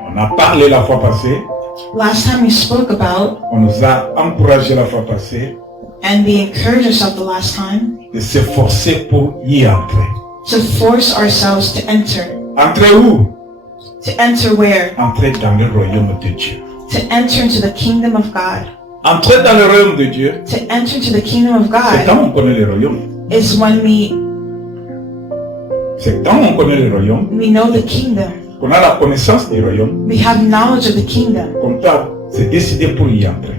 On a parlé la fois passée. Last time we spoke about, On nous a encouragé la fois passée and we encouraged ourselves the last time, de s'efforcer pour y entrer. to force ourselves to enter. Entrer où? To enter where? Entrer dans le royaume de Dieu. To enter into the kingdom of God. Entrer dans le royaume de Dieu, To enter into the kingdom of c'est God quand on connaît le royaume. is when C'est quand on connaît le royaume, we know the kingdom. qu'on a la connaissance du royaume, We have knowledge of the kingdom. qu'on peut se décider pour y entrer.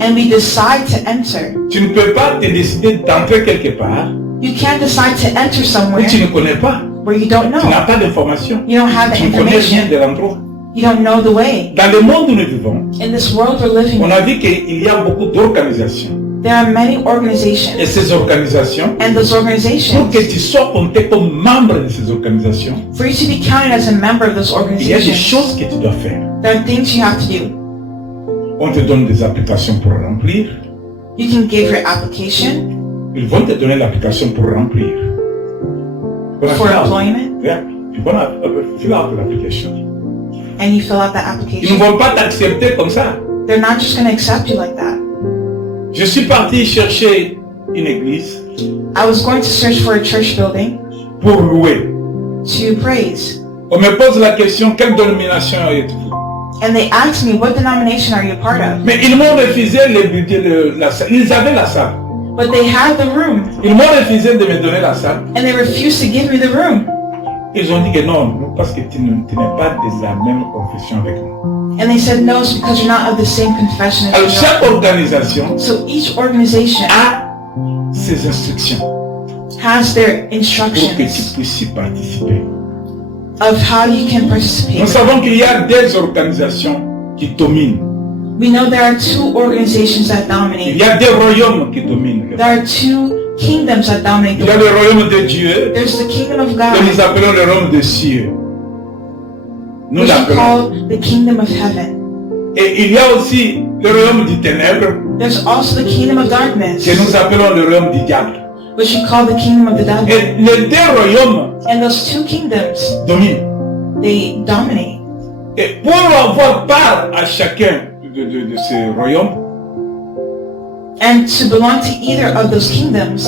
And we decide to enter. Tu ne peux pas te décider d'entrer quelque part You can't decide to enter où somewhere tu ne connais pas. where you don't Tu n'as know. pas d'information. You don't have the Tu ne connais rien information. de l'endroit. You don't know the way. Dans le monde où nous vivons, In this world we're living on in, a vu qu'il y a beaucoup d'organisations. there are many Et organizations. ces organisations, And those pour organizations, que tu sois compté comme membre de ces organisations, for you to be counted as a member of those il y a des organizations, choses que tu dois faire. there are things you have to do. On te donne des applications pour remplir. You can give your application Ils vont te donner l'application pour remplir. for employment, Yeah, you're gonna fill out l'application. and you fill out that Ils ne application. vont pas t'accepter comme ça. They're not just going to accept you like that. Je suis parti chercher une église I was going to search for a church building pour louer. to praise. On me pose la question, quelle dénomination êtes-vous? And they asked me, what denomination are you a part of? Mais ils m'ont refusé le budget de la salle. Ils avaient la salle. But they had the room, Ils m'ont refusé de me donner la salle. and they refused to give me the room. Ils ont dit que non, parce que tu n'es pas de la même confession avec nous. And they said, no, it's because you're not of the same confession Alors as chaque we are. organisation So each organization a ses instructions has their pour que tu instructions puisses y participer. of how you can Nous participate. savons qu'il y a des organisations qui dominent. We know there are two organizations that Il dominate. y a des royaumes qui dominent. There are two kingdoms that dominate Il the y a world. le royaume de Dieu There's the kingdom of que nous God, appelons le royaume des cieux. Nous which we l'appelons. call the kingdom of heaven. Et il y a aussi le royaume du ténèbre There's also the kingdom of darkness, que nous appelons le royaume du diable. which we call the kingdom of the devil. Et les deux royaumes And those two kingdoms, dominent. they dominate. Et pour avoir part à chacun de ces royaumes, And to belong to either of those kingdoms,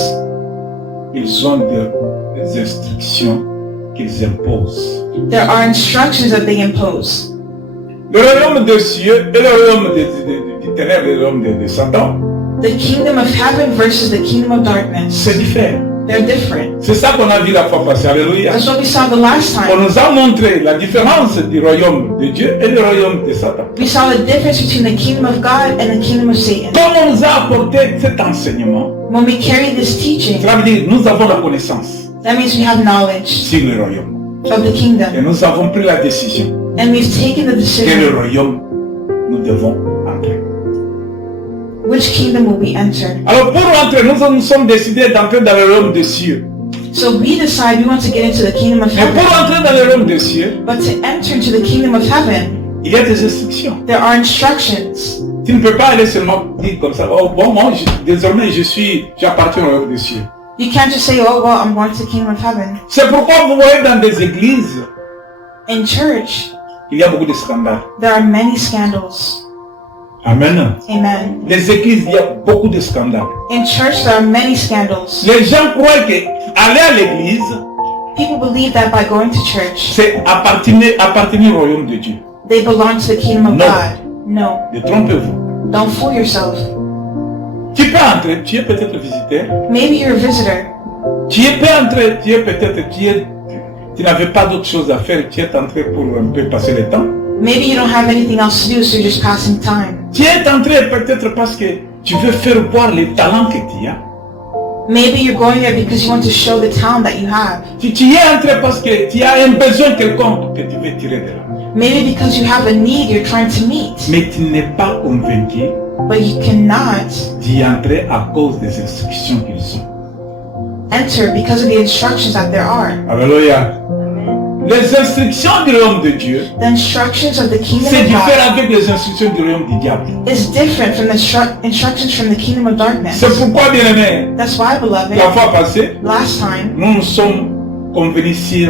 ils ont des instructions qu'ils imposent. there are instructions that they impose. Le royaume des cieux et le royaume du ténèbre et le royaume de Satan, The kingdom of heaven versus the kingdom of darkness, c'est différent. they're different. C'est ça qu'on a vu la fois passée. Alléluia. That's what we saw the last On time. nous a montré la différence du royaume de Dieu et le royaume de Satan. We saw the difference between the kingdom of God and the kingdom of Satan. Comme on nous a apporté cet enseignement, When we carry this teaching, cela veut dire nous avons la connaissance that means we have knowledge sur le royaume. of the Et kingdom. nous avons pris la décision And we've taken the que le decision, royaume, nous devons entrer. which kingdom will we enter? Alors pour entrer, nous sommes décidés d'entrer dans le royaume des cieux. So we decide we want to get into the kingdom of Mais pour heaven. entrer dans le royaume des cieux, But to enter into the kingdom of heaven, il y a des instructions. there are instructions. Tu ne peux pas aller seulement dire comme ça, oh bon, moi, désormais, j'appartiens au royaume des cieux. You can't just say, oh, well, I'm going to the kingdom of heaven. C'est pourquoi vous voyez dans des églises, In church, il y a beaucoup de scandales. there are many scandals. Amen. Amen. Les églises, il y a beaucoup de scandales. In church, there are many scandals. Les gens croient que aller à l'église, People believe that by going to church, c'est appartenir au royaume de Dieu. they belong to the kingdom of No. God. No. Détrompez-vous. Don't fool yourself. Tu peux entrer, tu es peut-être visiteur. Maybe you're a visitor. Tu peux entrer, tu n'avais pas d'autre chose à faire, tu es entré pour un peu passer le temps. Maybe you don't have anything else to do, so you're just passing time. Tu es entré peut-être parce que tu veux faire voir les talents que tu as. Maybe you're going there because you want to show the talent that you have. Tu es entré parce que tu as un besoin quelconque que tu veux tirer de là. Maybe because you have a need you're trying to meet. Mais tu n'es pas convaincu But you cannot d'y entrer à cause des instructions qu'ils ont. enter because of the instructions that there are. Alléluia. Les instructions du royaume de Dieu, The instructions of the kingdom c'est of God différent avec les instructions du royaume du diable. is different from the instructions from the kingdom of darkness. C'est pourquoi, bien aimé, That's why, beloved, la fois passée, last time nous nous sommes convenus sur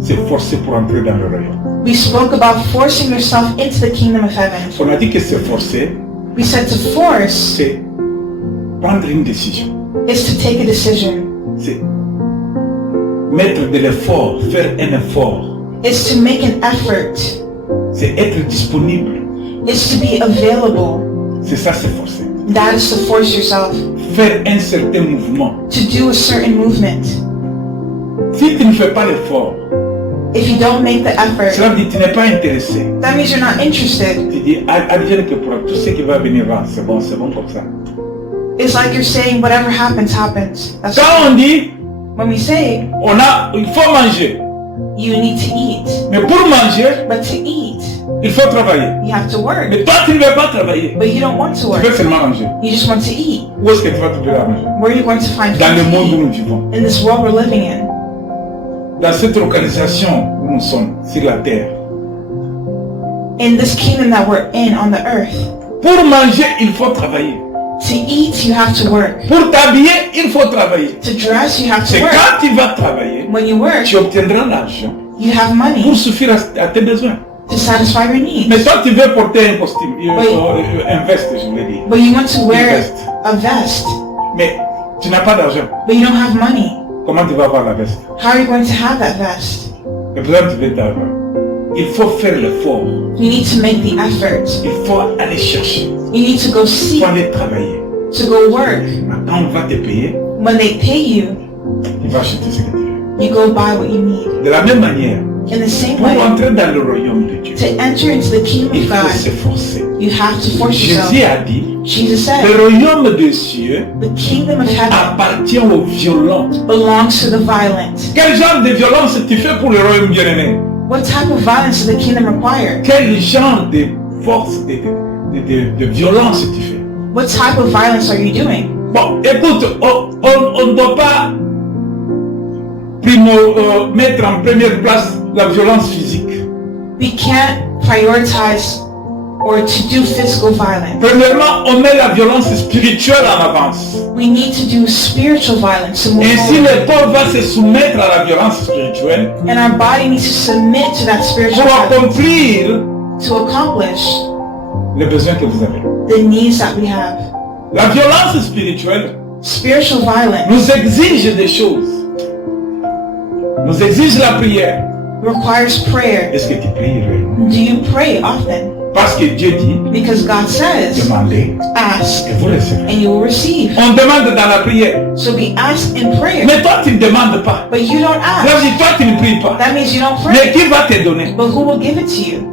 s'efforcer pour entrer dans le royaume. We spoke about forcing yourself into the kingdom of heaven. On a dit que s'efforcer, We said to force c'est prendre une décision. is to take a decision. C'est mettre de l'effort, faire un effort. Is to make an effort. C'est être disponible. Is to be available. C'est ça s'efforcer. That is to force yourself Faire un certain mouvement. to do a certain movement. Si tu ne fais pas l'effort, If you don't make the effort, cela veut dire que tu n'es pas intéressé. that means you're not interested. Tu dis, advienne que pour tout ce qui va venir, c'est bon comme ça. It's like you're saying whatever happens, happens. That's Quand on dit, when we say il faut manger. you need to eat. Mais pour manger, But to eat, il faut travailler. you have to work. Mais toi, tu ne veux pas travailler. But you don't want to Tu work. veux seulement manger. You just want to eat. Où est-ce que tu vas trouver à manger? Where are you going to find Dans le food to monde où eat? nous vivons. In this world we're living in. Dans cette localisation où nous sommes, sur la terre. In this kingdom that we're in on the earth. Pour manger, il faut travailler. To eat, you have to work. Pour t'habiller, il faut travailler. To dress, you have to C'est work. quand tu vas travailler, When you work, tu obtiendras l'argent you have pour money suffire à tes besoins. to satisfy your needs. Mais toi, tu veux porter un costume, Oui. un veste, je voulais dire. But you want to wear vest. a vest, Mais tu n'as pas d'argent. but you don't have money. Comment tu vas avoir la veste? How are you going to have that vest? Et pour ça, tu veux t'avoir. Il faut faire l'effort. You need to make the effort. Il faut aller chercher. You need to go Il seek, faut aller travailler. to go work. Quand on va te payer, When they pay you, il va acheter ce que tu veux. you go buy what you need. De la même manière, In the same pour way, entrer dans le royaume de Dieu, to enter into the kingdom il of faut God, s'efforcer. you have to force yourself. Jésus a dit, Jesus le said, royaume des cieux the kingdom of heaven appartient aux violents. belongs to the violent. Quel genre de violence tu fais pour le royaume bien-aimé? What type of violence does the kingdom require? Quel genre de force, de violence tu fais? What type of violence are you doing? Bon, écoute, on ne doit pas mettre en première place la violence physique. We can't prioritize or to do physical violence. Premièrement, on met la violence spirituelle en avance. We need to do spiritual violence to move Ainsi, forward. le corps va se soumettre à la violence spirituelle And our body needs to submit to that spiritual pour violence accomplir to accomplish les besoins que vous avez. the needs that we have. La violence spirituelle Spiritual violence nous exige des choses. Nous exige la prière. requires prayer. Est-ce que tu pries réellement? Do you pray often? Parce que Dieu dit, Because God says, demandez ask et vous recevez. and you will receive. On demande dans la prière. So we ask in prayer, Mais toi, tu ne demandes pas. but you don't Ça veut ask. dire toi, tu ne pries pas. That means you don't Mais pray. qui va te donner? But who will give it to you?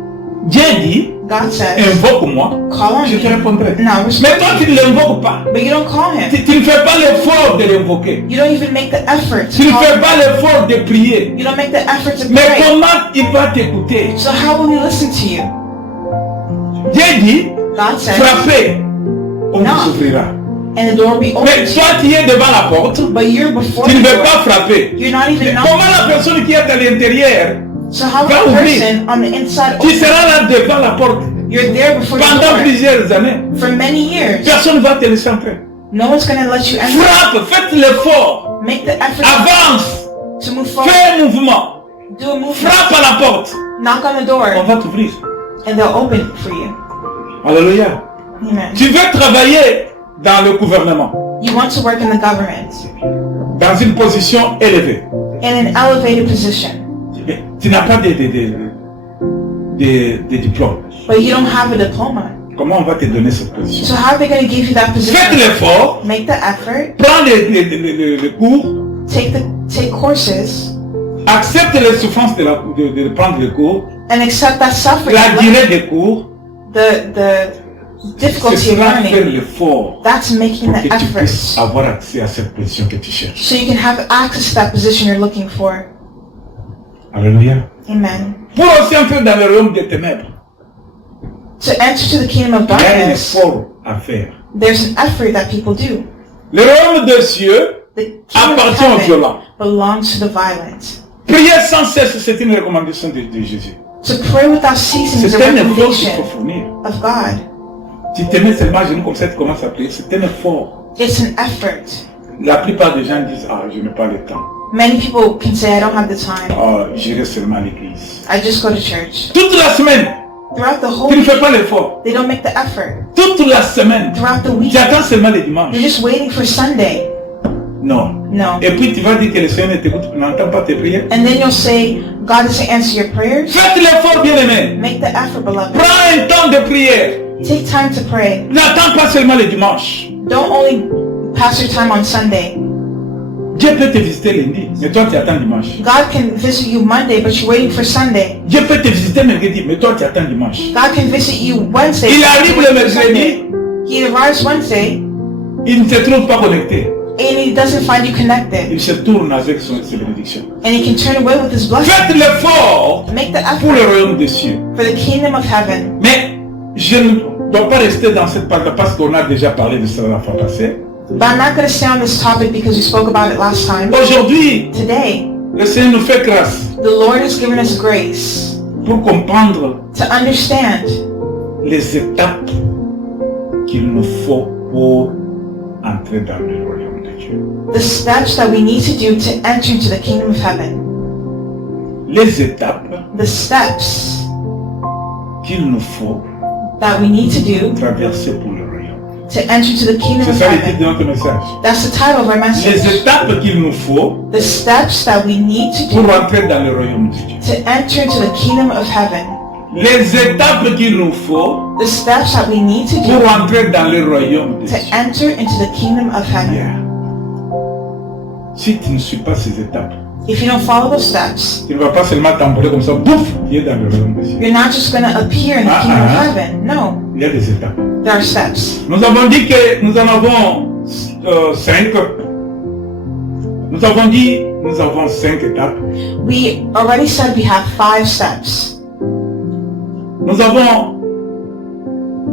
Dieu dit, God says, invoque-moi, call on je te me. répondrai. And I'll Mais respond. toi, tu ne l'invoques pas. But you don't call him. Tu ne fais pas l'effort de l'invoquer. You don't even make the effort Tu to ne call fais him. pas l'effort de prier. You don't make the effort to Mais pray. comment il va t'écouter? So how will he listen to you? Dieu dit, God says, frappez, on Non. vous ouvrira. and the door will be open Mais to toi, you. tu es devant la porte, But you're before tu the ne veux door. pas frapper. You're not even Comment knocking. la personne qui est à l'intérieur, So how Va will the ouvrir. person on the inside tu open? seras là devant la porte You're there before the pendant door plusieurs années. for many years. Personne ne va te laisser entrer. No one's going to let you enter. Frappe, faites l'effort, Make the effort avance, to move forward. fais un mouvement, Do a movement. frappe à la porte. Knock on the On door va t'ouvrir. and they'll open it for you. Alléluia. Amen. Tu veux travailler dans le gouvernement, You want to work in the government dans une position élevée. in an elevated position, Mais tu n'as pas de diplôme. but you don't have a diploma. Comment on va te donner cette position? So how are they going to give you that Faites position? l'effort, Make the effort. prends les cours, Take courses accepte les souffrances de prendre les cours, and accept that suffering. la durée des cours. The C'est difficulty of cela faire learning. l'effort That's making pour the que tu puisses effort. avoir accès à cette position que tu cherches. So you can have access to that position you're looking for. Alléluia. Amen. Pour aussi entrer dans le royaume des ténèbres, To enter to the kingdom of il y a un darkness, effort à faire. there's an effort that people do. Le royaume des cieux The kingdom of appartient aux heaven violents. belongs to the violent. Prier sans cesse, c'est une recommandation de Jésus. To pray without ceasing is C'est a un effort qu'il recommendation faut fournir. of God. Tu te mets seulement à genoux comme ça, tu commences à prier. C'est un effort. It's an effort. La plupart des gens disent, ah, je n'ai pas le temps. Many people can say, I don't have the time. Oh, j'irai seulement à l'église. I just go to church. Toute la semaine, Throughout the whole tu ne week, fais pas l'effort. they don't make the effort. Toute la semaine, Throughout the week, tu attends seulement les dimanches. you're just waiting for Sunday. Non. No. Et puis tu vas dire que le Seigneur ne t'écoute, n'entend pas tes prières. And then you'll say, God doesn't answer your prayers. Faites l'effort, bien-aimé. Make the effort, beloved. Prends un temps de prière. Take time to pray. N'attends pas seulement les dimanches. Don't only pass your time on Sunday. Dieu peut te visiter lundi, mais toi tu attends dimanche. God can visit you Monday, but you're waiting for Sunday. Dieu peut te visiter mercredi, mais toi tu attends dimanche. God can visit you Wednesday. Il but arrive you're le waiting for mercredi, Sunday. He arrives Wednesday, il ne se trouve pas connecté. and he doesn't find you connected. Il se tourne avec ses bénédictions. And he can turn away with his blessing. Faites l'effort Make the pour le effort royaume des cieux. for the kingdom of heaven. Mais je ne dois pas rester dans cette partie parce qu'on a déjà parlé de cela la fois passée. But I'm not going to stay on this topic because we spoke about it last time. Aujourd'hui, Today, le Seigneur nous fait grâce the Lord has given us grace pour comprendre to understand les étapes qu'il nous faut pour entrer dans le royaume de Dieu. the steps that we need to do to enter into the kingdom of heaven. Les étapes The steps qu'il nous faut that we need to do traverser pour le royaume. to enter into the kingdom C'est of ça le titre heaven. de notre message. That's the title of our Les message. étapes qu'il nous faut The steps that we need to pour do entrer dans le royaume de Dieu. to enter into the kingdom of heaven. Les étapes qu'il nous faut The steps that we need to pour do entrer dans le royaume de to Dieu. enter into the kingdom of heaven. Yeah. Si tu ne suis pas ces étapes, If you don't follow those steps, tu ne vas pas seulement t'envoler comme ça, bouf, tu es dans le royaume de Dieu. you're not just going to appear in the kingdom of heaven. No, Il y a des étapes. there are steps. Nous avons dit que nous en avons 5. Nous avons dit nous avons 5 étapes. We already said we have 5 steps. Nous avons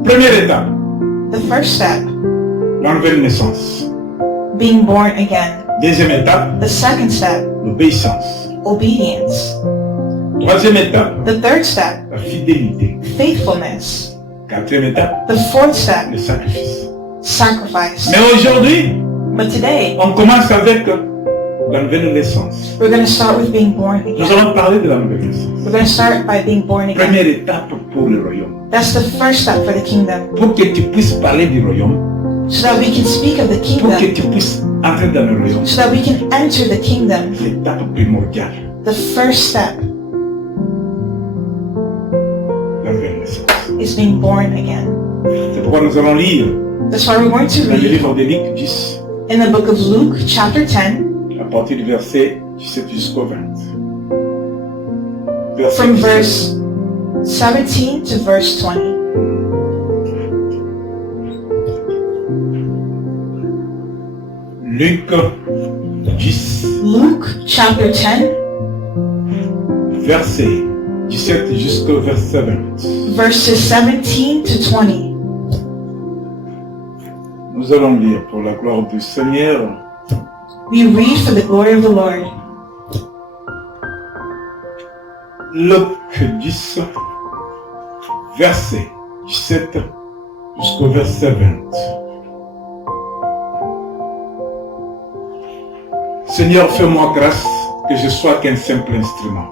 première étape, The first step, la nouvelle naissance. being born again. Deuxième étape, The second step, l'obéissance. obedience. Troisième étape, The third step, la fidélité. faithfulness. Quatrième étape, The fourth step, le sacrifice. sacrifice. Mais aujourd'hui, But today, on commence avec la nouvelle naissance. we're going to start with being born Nous again. allons parler de la nouvelle naissance. We're going to start by being born again. Première étape pour le royaume. That's the first step for the kingdom. Pour que tu puisses parler du royaume, So that we can speak of the pour que kingdom. tu puisses entrer dans le royaume, So that we can enter the kingdom. l'étape primordiale, The first step la nouvelle naissance. is being born again. C'est pourquoi nous allons lire That's why we're going to dans le read livre de Luc 10, in the book of Luke, chapter 10, à partir du verset 17 jusqu'au 20. Verset from 17. verse 17 to verse 20. Luc 10, Luke, chapter 10, verset 17 jusqu'au verset 20. verses 17 to 20. Nous allons lire pour la gloire du Seigneur. We read for the glory of the Lord. Luc 10, verset 17 jusqu'au verset 20. Seigneur, fais-moi grâce que je sois qu'un simple instrument.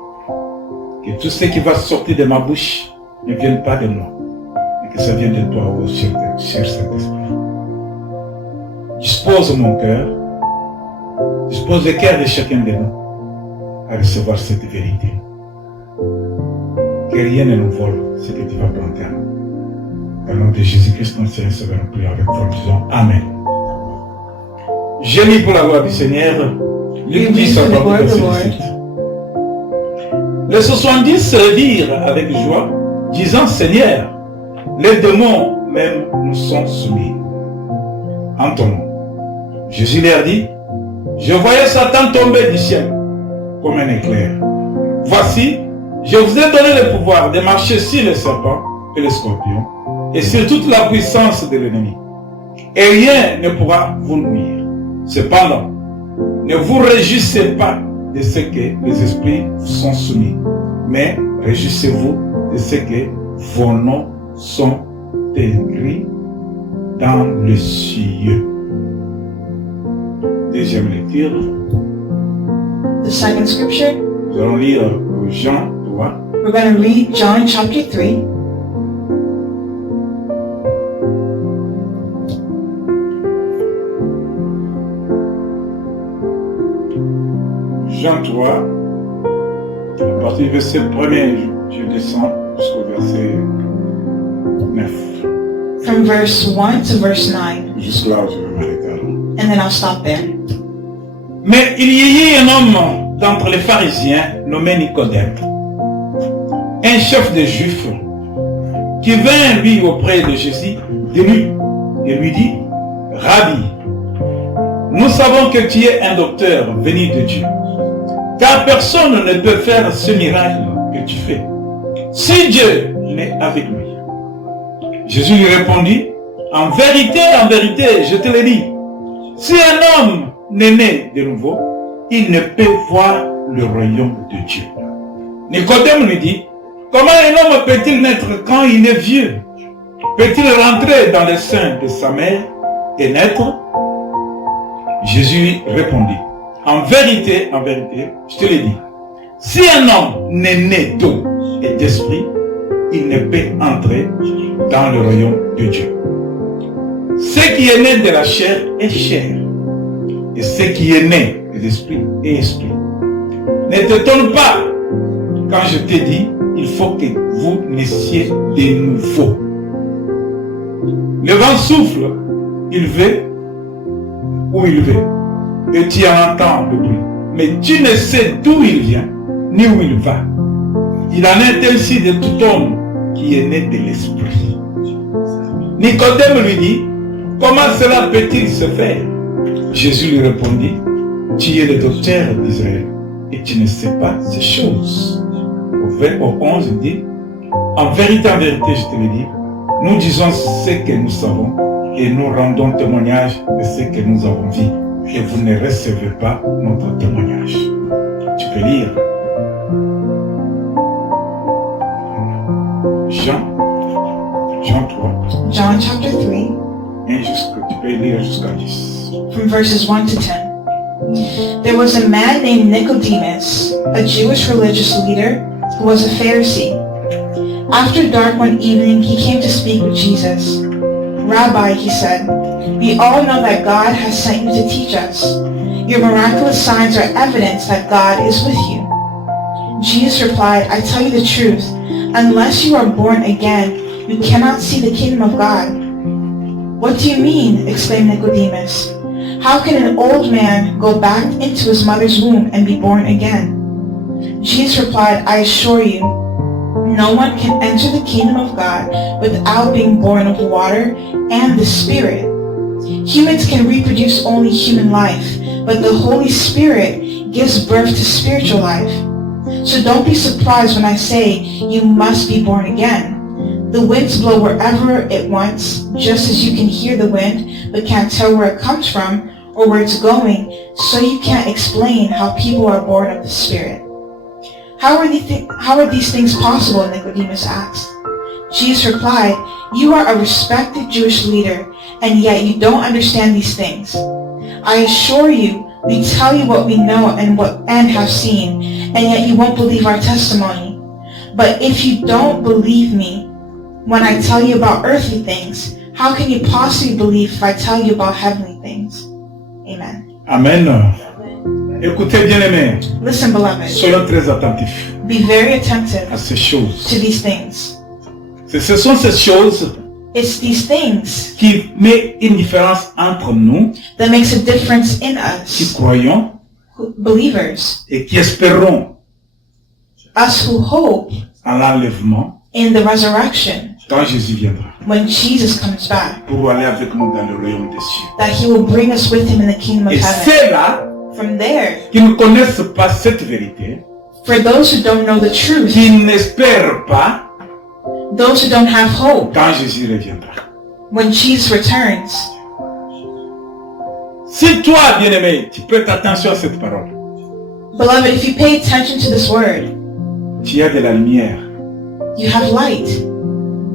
Que tout ce qui va sortir de ma bouche ne vienne pas de moi, mais que ça vienne de toi, ô cher Saint-Esprit. Dispose mon cœur, dispose le cœur de chacun de nous à recevoir cette vérité. Que rien ne nous vole ce que tu vas planter. Au nom de Jésus-Christ, notre Seigneur, Sauveur, nous prions avec foi, disons Amen. Je lis pour la gloire du Seigneur. Luc 10, à partir du verset 17. Les 70 se révirent avec joie, disant Seigneur, les démons même nous sont soumis. En ton nom. Jésus leur dit, je voyais Satan tomber du ciel comme un éclair. Voici, je vous ai donné le pouvoir de marcher sur les serpents et les scorpions et sur toute la puissance de l'ennemi. Et rien ne pourra vous nuire. Cependant, ne vous réjouissez pas de ce que les esprits vous sont soumis, mais réjouissez-vous de ce que vos noms sont écrits dans les cieux. Deuxième lecture. second scripture, nous allons lire Jean 3. we're going to read John chapter 3. Jean 3, à partir du verset 1er, je descends jusqu'au verset 9. From verse 1 to verse 9. Jusque là, je vais m'arrêter alors. And then I'll stop there. Mais il y avait un homme d'entre les pharisiens nommé Nicodème, un chef des Juifs, qui vint lui auprès de Jésus de nuit et lui dit, Rabbi, nous savons que tu es un docteur venu de Dieu, car personne ne peut faire ce miracle que tu fais, si Dieu n'est avec lui. Jésus lui répondit, en vérité, je te le dis, si un homme n'est né de nouveau, il ne peut voir le royaume de Dieu. Nicodème lui dit, comment un homme peut-il naître quand il est vieux? Peut-il rentrer dans le sein de sa mère et naître? Jésus lui répondit, en vérité, je te le dis, si un homme n'est né d'eau et d'esprit, il ne peut entrer dans le royaume de Dieu. Ce qui est né de la chair est chair, et ce qui est né de l'esprit est esprit. Ne t'étonne pas quand je te dis, il faut que vous naissiez de nouveau. Le vent souffle, il veut où il veut, et tu entends le bruit, mais tu ne sais d'où il vient, ni où il va. Il en est ainsi de tout homme qui est né de l'esprit. Nicodème lui dit, comment cela peut-il se faire? Jésus lui répondit, tu es le docteur d'Israël et tu ne sais pas ces choses. Au 11, il dit, en vérité, je te le dis, nous disons ce que nous savons et nous rendons témoignage de ce que nous avons vu et vous ne recevez pas notre témoignage. Tu peux lire Jean 3. John chapter 3. Et tu peux lire jusqu'à 10. From verses 1 to 10. There was a man named Nicodemus, a Jewish religious leader who was a Pharisee. After dark one evening, he came to speak with Jesus. Rabbi, he said, we all know that God has sent you to teach us. Your miraculous signs are evidence that God is with you. Jesus replied, I tell you the truth, unless you are born again, you cannot see the kingdom of God. What do you mean? Exclaimed Nicodemus. How can an old man go back into his mother's womb and be born again? Jesus replied, I assure you, no one can enter the kingdom of God without being born of water and the Spirit. Humans can reproduce only human life, but the Holy Spirit gives birth to spiritual life. So don't be surprised when I say you must be born again. The winds blow wherever it wants, just as you can hear the wind, but can't tell where it comes from or where it's going, so you can't explain how people are born of the Spirit. How are these things possible? Nicodemus asked. Jesus replied, you are a respected Jewish leader, and yet you don't understand these things. I assure you, we tell you what we know and have seen, and yet you won't believe our testimony. But if you don't believe me when I tell you about earthly things, how can you possibly believe if I tell you about heavenly things? Amen. Amen. Écoutez bien aimés. Listen, beloved. Soyons très attentifs Be very attentive à ces choses. to these things. Ce sont ces choses It's these things qui mettent une différence entre nous that makes a difference in qui us, croyons believers, et qui espérons us who hope à l'enlèvement in the resurrection quand Jésus viendra when Jesus comes back, pour aller avec nous dans le royaume des cieux. that he will bring us with him in the kingdom of Et heaven. ceux-là From there, qui ne connaissent pas cette vérité, for those who don't know the truth, qui n'espèrent pas those who don't have hope quand Jésus reviendra. when Jesus returns, Si toi, bien-aimé, tu prêtes attention à cette parole, beloved, if you pay attention to this word, tu as de la lumière. you have light.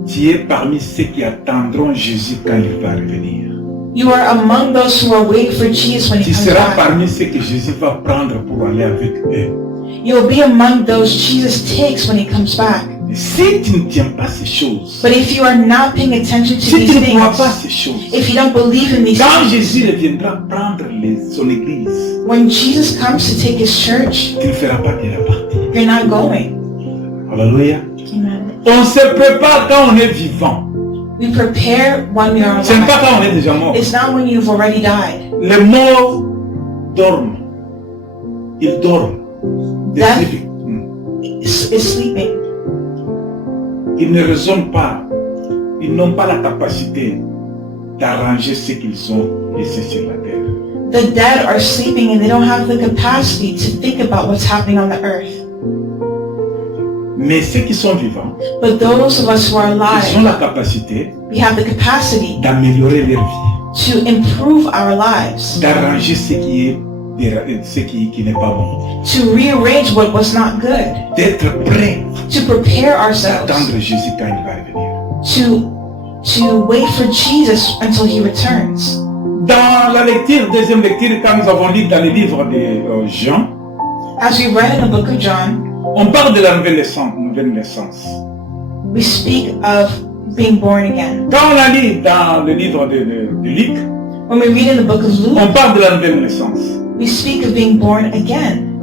Tu es parmi ceux qui attendront Jésus quand il va revenir. You are among those who are waiting for Jesus when he Tu comes seras back. parmi ceux que Jésus va prendre pour aller avec eux. You will be among those Jesus takes when he comes back. Et si tu ne tiens pas ces choses, But if you are not paying attention to si these tu ne crois pas things, ces choses, if you don't believe in these quand things, Jésus reviendra prendre son église, when Jesus comes to take his church, tu ne feras pas de la partie. you're not going. Alléluia. Amen. On se prépare quand on est vivant. We prepare when we are Ce n'est pas alive. quand on est déjà mort. It's not when you've already died. Les morts dorment. Ils dorment. They Death sleeping. is sleeping. Ils ne raisonnent pas. Ils n'ont pas la capacité d'arranger ce qu'ils ont laissé sur la terre. The dead are sleeping and they don't have the capacity to think about what's happening on the earth. Mais ceux qui sont vivants, But those of us who are ils ont alive, la capacité we have the capacity d'améliorer leur vie, to improve our lives, d'arranger ce qui n'est pas bon, to rearrange what was not good, d'être prêt to prepare ourselves, d'attendre Jésus quand il va revenir. to wait for Jesus until he returns. Dans la lecture, deuxième lecture, quand nous avons lu dans le livre de Jean, As we read in the book of John, on parle de la nouvelle naissance. we speak of being born again. Quand on a lu dans le livre de Luc, When we read in the book of Luke, on parle de la nouvelle naissance. we speak of being born again.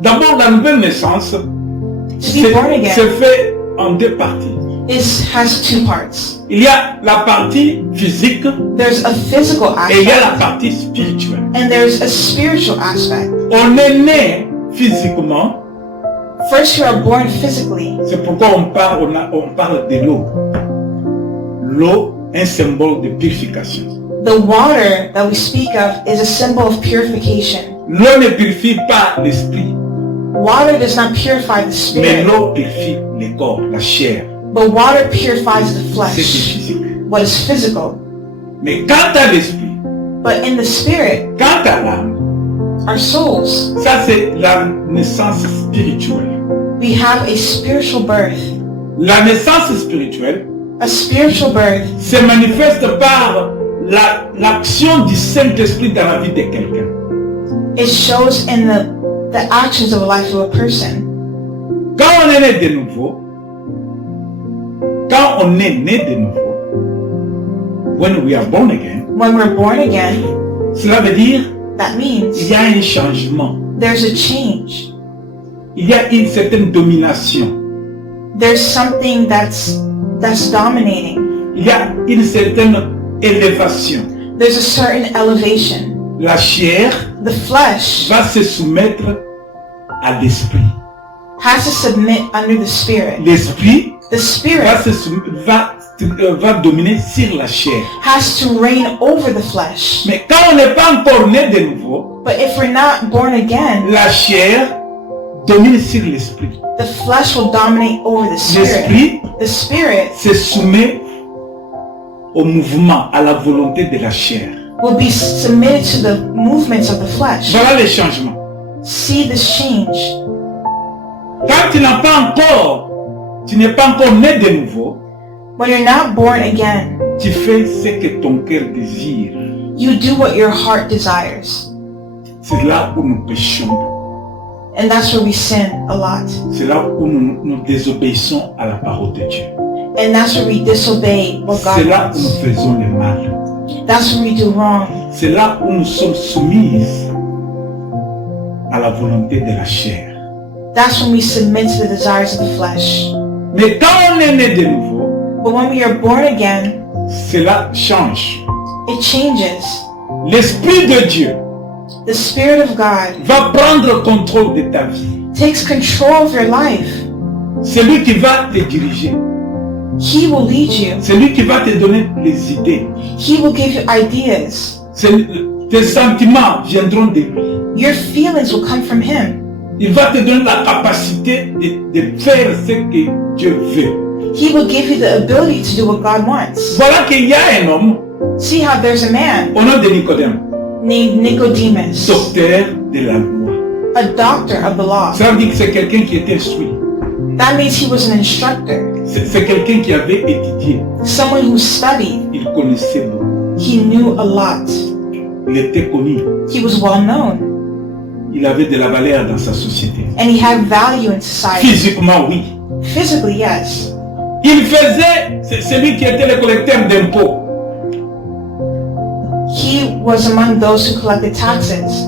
D'abord, la nouvelle naissance To be born again se fait en deux parties. has two parts. Il y a la partie physique There's a physical et il y a aspect la partie spirituelle. and there's a spiritual aspect. On est né physiquement, First, you are born physically. c'est pourquoi on parle de l'eau. L'eau, un symbole de purification. The water that we speak of is a symbol of purification. L'eau ne purifie pas l'esprit, Water does not purify the mais spirit, l'eau purifie le corps, la chair, but water purifies the ce qui est flesh, physique. what is physical. Mais quant à l'esprit, But in the spirit, quant à l'âme, our souls, ça c'est la naissance spirituelle. we have a spiritual birth. La naissance spirituelle A spiritual birth se manifeste par l'action du Saint-Esprit dans la vie de quelqu'un. it shows in the actions of the life of a person. Quand on est né de nouveau, when we are born again, When we're born again, cela veut dire that il means y a un changement, there's a change. il y a une certaine domination, There's something that's dominating. il y a une certaine élévation. There's a certain elevation. La chair The flesh va se soumettre à l'esprit. has to submit under the spirit. L'esprit The spirit va dominer sur la chair. has to reign over the flesh. Mais quand on n'est pas encore né de nouveau, But if we're not born again, la chair domine sur l'esprit. the flesh will dominate over the spirit. L'esprit The spirit se soumet au mouvement, à la volonté de la chair. will be submitted to the movements of the flesh. Voilà les changements. See this change. Quand tu n'es pas encore né de nouveau, When you're not born again, tu fais ce que ton cœur désire. you do what your heart desires. C'est là où nous péchons. And that's where we sin a lot. C'est là où nous désobéissons à la parole de Dieu. And that's where we disobey what C'est God là où wants. nous faisons le mal. That's where we do wrong. C'est là où nous sommes soumises à la volonté de la chair. That's when we submit to the desires of the flesh. Mais quand on est né de nouveau, But when we are born again, cela change. it changes. L'Esprit de Dieu The Spirit of God va prendre contrôle de ta vie. takes control of your life. C'est lui qui va te diriger. He will lead you. C'est lui qui va te donner les idées. He will give you ideas. Tes sentiments viendront de lui. Your feelings will come from Him. Il va te donner la capacité de faire ce que Dieu veut. He will give you the ability to do what God wants. Voilà qu'il y a un homme See how there's a man au nom de Nicodème, named Nicodemus, docteur de la loi. a doctor of the law. Ça veut dire que c'est quelqu'un qui était instruit. That means he was an instructor, C'est quelqu'un qui avait étudié. someone who studied. Il connaissait beaucoup. He knew a lot. Il était connu. He was well known. Il avait de la valeur dans sa société. And he had value in society. Physiquement, oui. Physically, yes. Il faisait, c'est celui qui était le collecteur d'impôts. He was among those who collected taxes.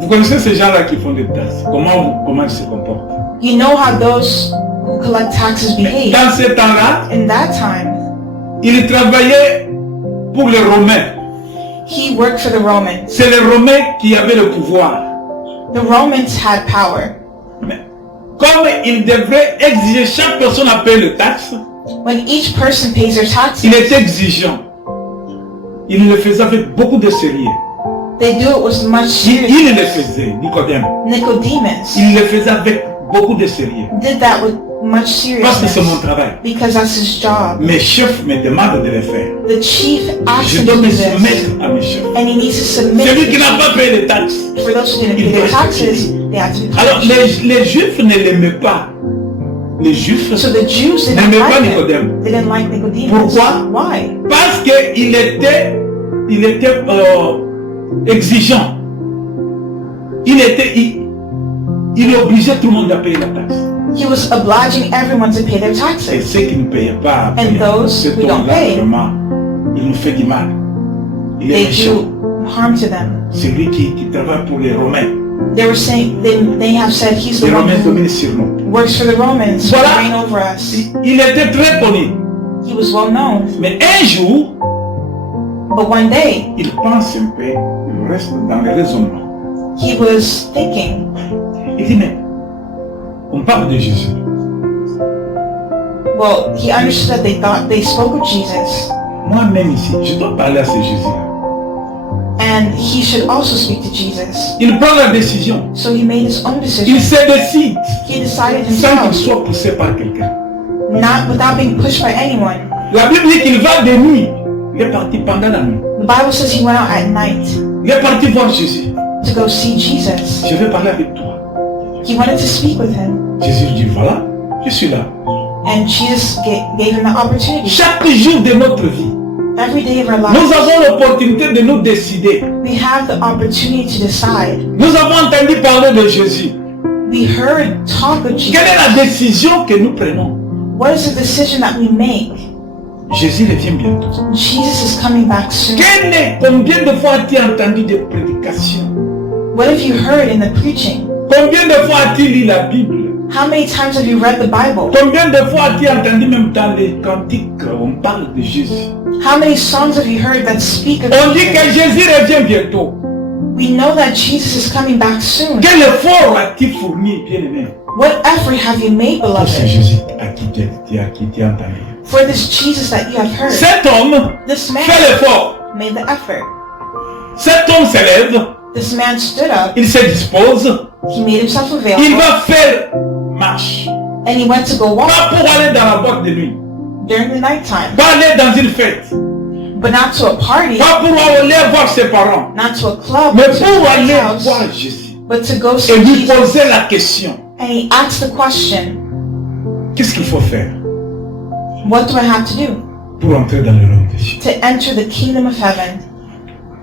Vous connaissez ces gens-là qui font des taxes. Comment ils se comportent? You know how those who collect taxes behave. Dans ce temps-là, In that time, il travaillait pour les Romains. he worked for the Romans. C'est les Romains qui avaient le pouvoir. The Romans had power. Mais comme il devrait exiger chaque personne à payer le taxe, When each person pays their taxes, il était exigeant. Il le faisait avec beaucoup de sérieux. they do it with much Il seriousness. le faisait, Nicodème. Nicodemus Il le faisait avec beaucoup de sérieux. did that with much Parce que c'est mon seriousness travail. because that's his job. Mes chefs me demandent de le faire. The chief asked Je him dois to me do this, soumettre à mes chefs. and he needs to submit. Celui to qui the n'a chief. pas payé les taxes. For those who didn't pay Il their doit être taxes, they had to be Alors punished. les Juifs ne l'aimaient pas. Les Juifs So the Jews didn't n'aimaient pas like him. Nicodème. They didn't like Nicodemus. Pourquoi? Why? Parce qu'il était exigeant. Il obligeait tout le monde à payer la taxe. He was obliging everyone to pay their Et taxes. ceux qui ne payaient pas, And those cet who don't homme-là, pay, vraiment, il nous fait du mal. Il est They méchant. do harm to them. C'est lui qui travaille pour les Romains. They were saying, they have said he's the Les one Romains who dominent sur nous. works for the Romans, who Voilà. reign over us. Il était très connu. He was well known. Mais un jour, But one day, il pense un peu, il reste dans le raisonnement. he was thinking, Il dit, mais on parle de Jésus. well, he understood that they spoke of Jesus, Moi-même ici, je dois parler à ce Jésus-là. and he should also speak to Jesus. Il prend la décision. So he made his own Il decision. se décide He decided sans qu'il himself, soit poussé par quelqu'un. not without being pushed by anyone. La Bible dit qu'il va de nuit. Il est parti pendant la nuit. The Bible says he went out at night Il est parti voir Jésus. to go see Jesus. Je vais parler avec toi. He wanted to speak with him, Jésus lui dit, voilà, je suis là. and Jesus gave him the opportunity. Chaque jour de notre vie, Every day of our nous lives, avons l'opportunité de nous décider. we have the opportunity to decide. Nous avons entendu parler de Jésus. We heard talk of Jesus. Quelle est la décision que nous prenons? What is the decision that we make? Jésus revient bientôt. Jesus is coming back soon. Combien de fois as-tu entendu des prédications? What have you heard in the preaching? Combien de fois as-tu lu la Bible? How many times have you read the Bible? Combien de fois as-tu entendu même dans les cantiques, on parle de Jésus? How many songs have you heard that speak of On dit que Jesus? Jésus revient bientôt. We know that Jesus is coming back soon. Quel effort as-tu fourni, bien-aimé, What effort have you made, pour ce beloved, Jésus à qui tu as entendu? for this Jesus that you have heard? Cet homme This man fait l'effort. made the effort. Cet homme se lève, This man stood up. il se dispose, He made himself il available, va faire marche. and he went to go walk Pas pour aller dans la boîte de nuit, during the nighttime, pas aller dans une fête, but not to a party, pas pour aller voir ses parents, not to a club, mais or to pour a aller house, voir Jésus but to go et see lui Jesus. poser la question. And he asked the question, Qu'est-ce qu'il faut faire what do I have to do pour entrer dans le royaume des cieux? to enter the kingdom of heaven?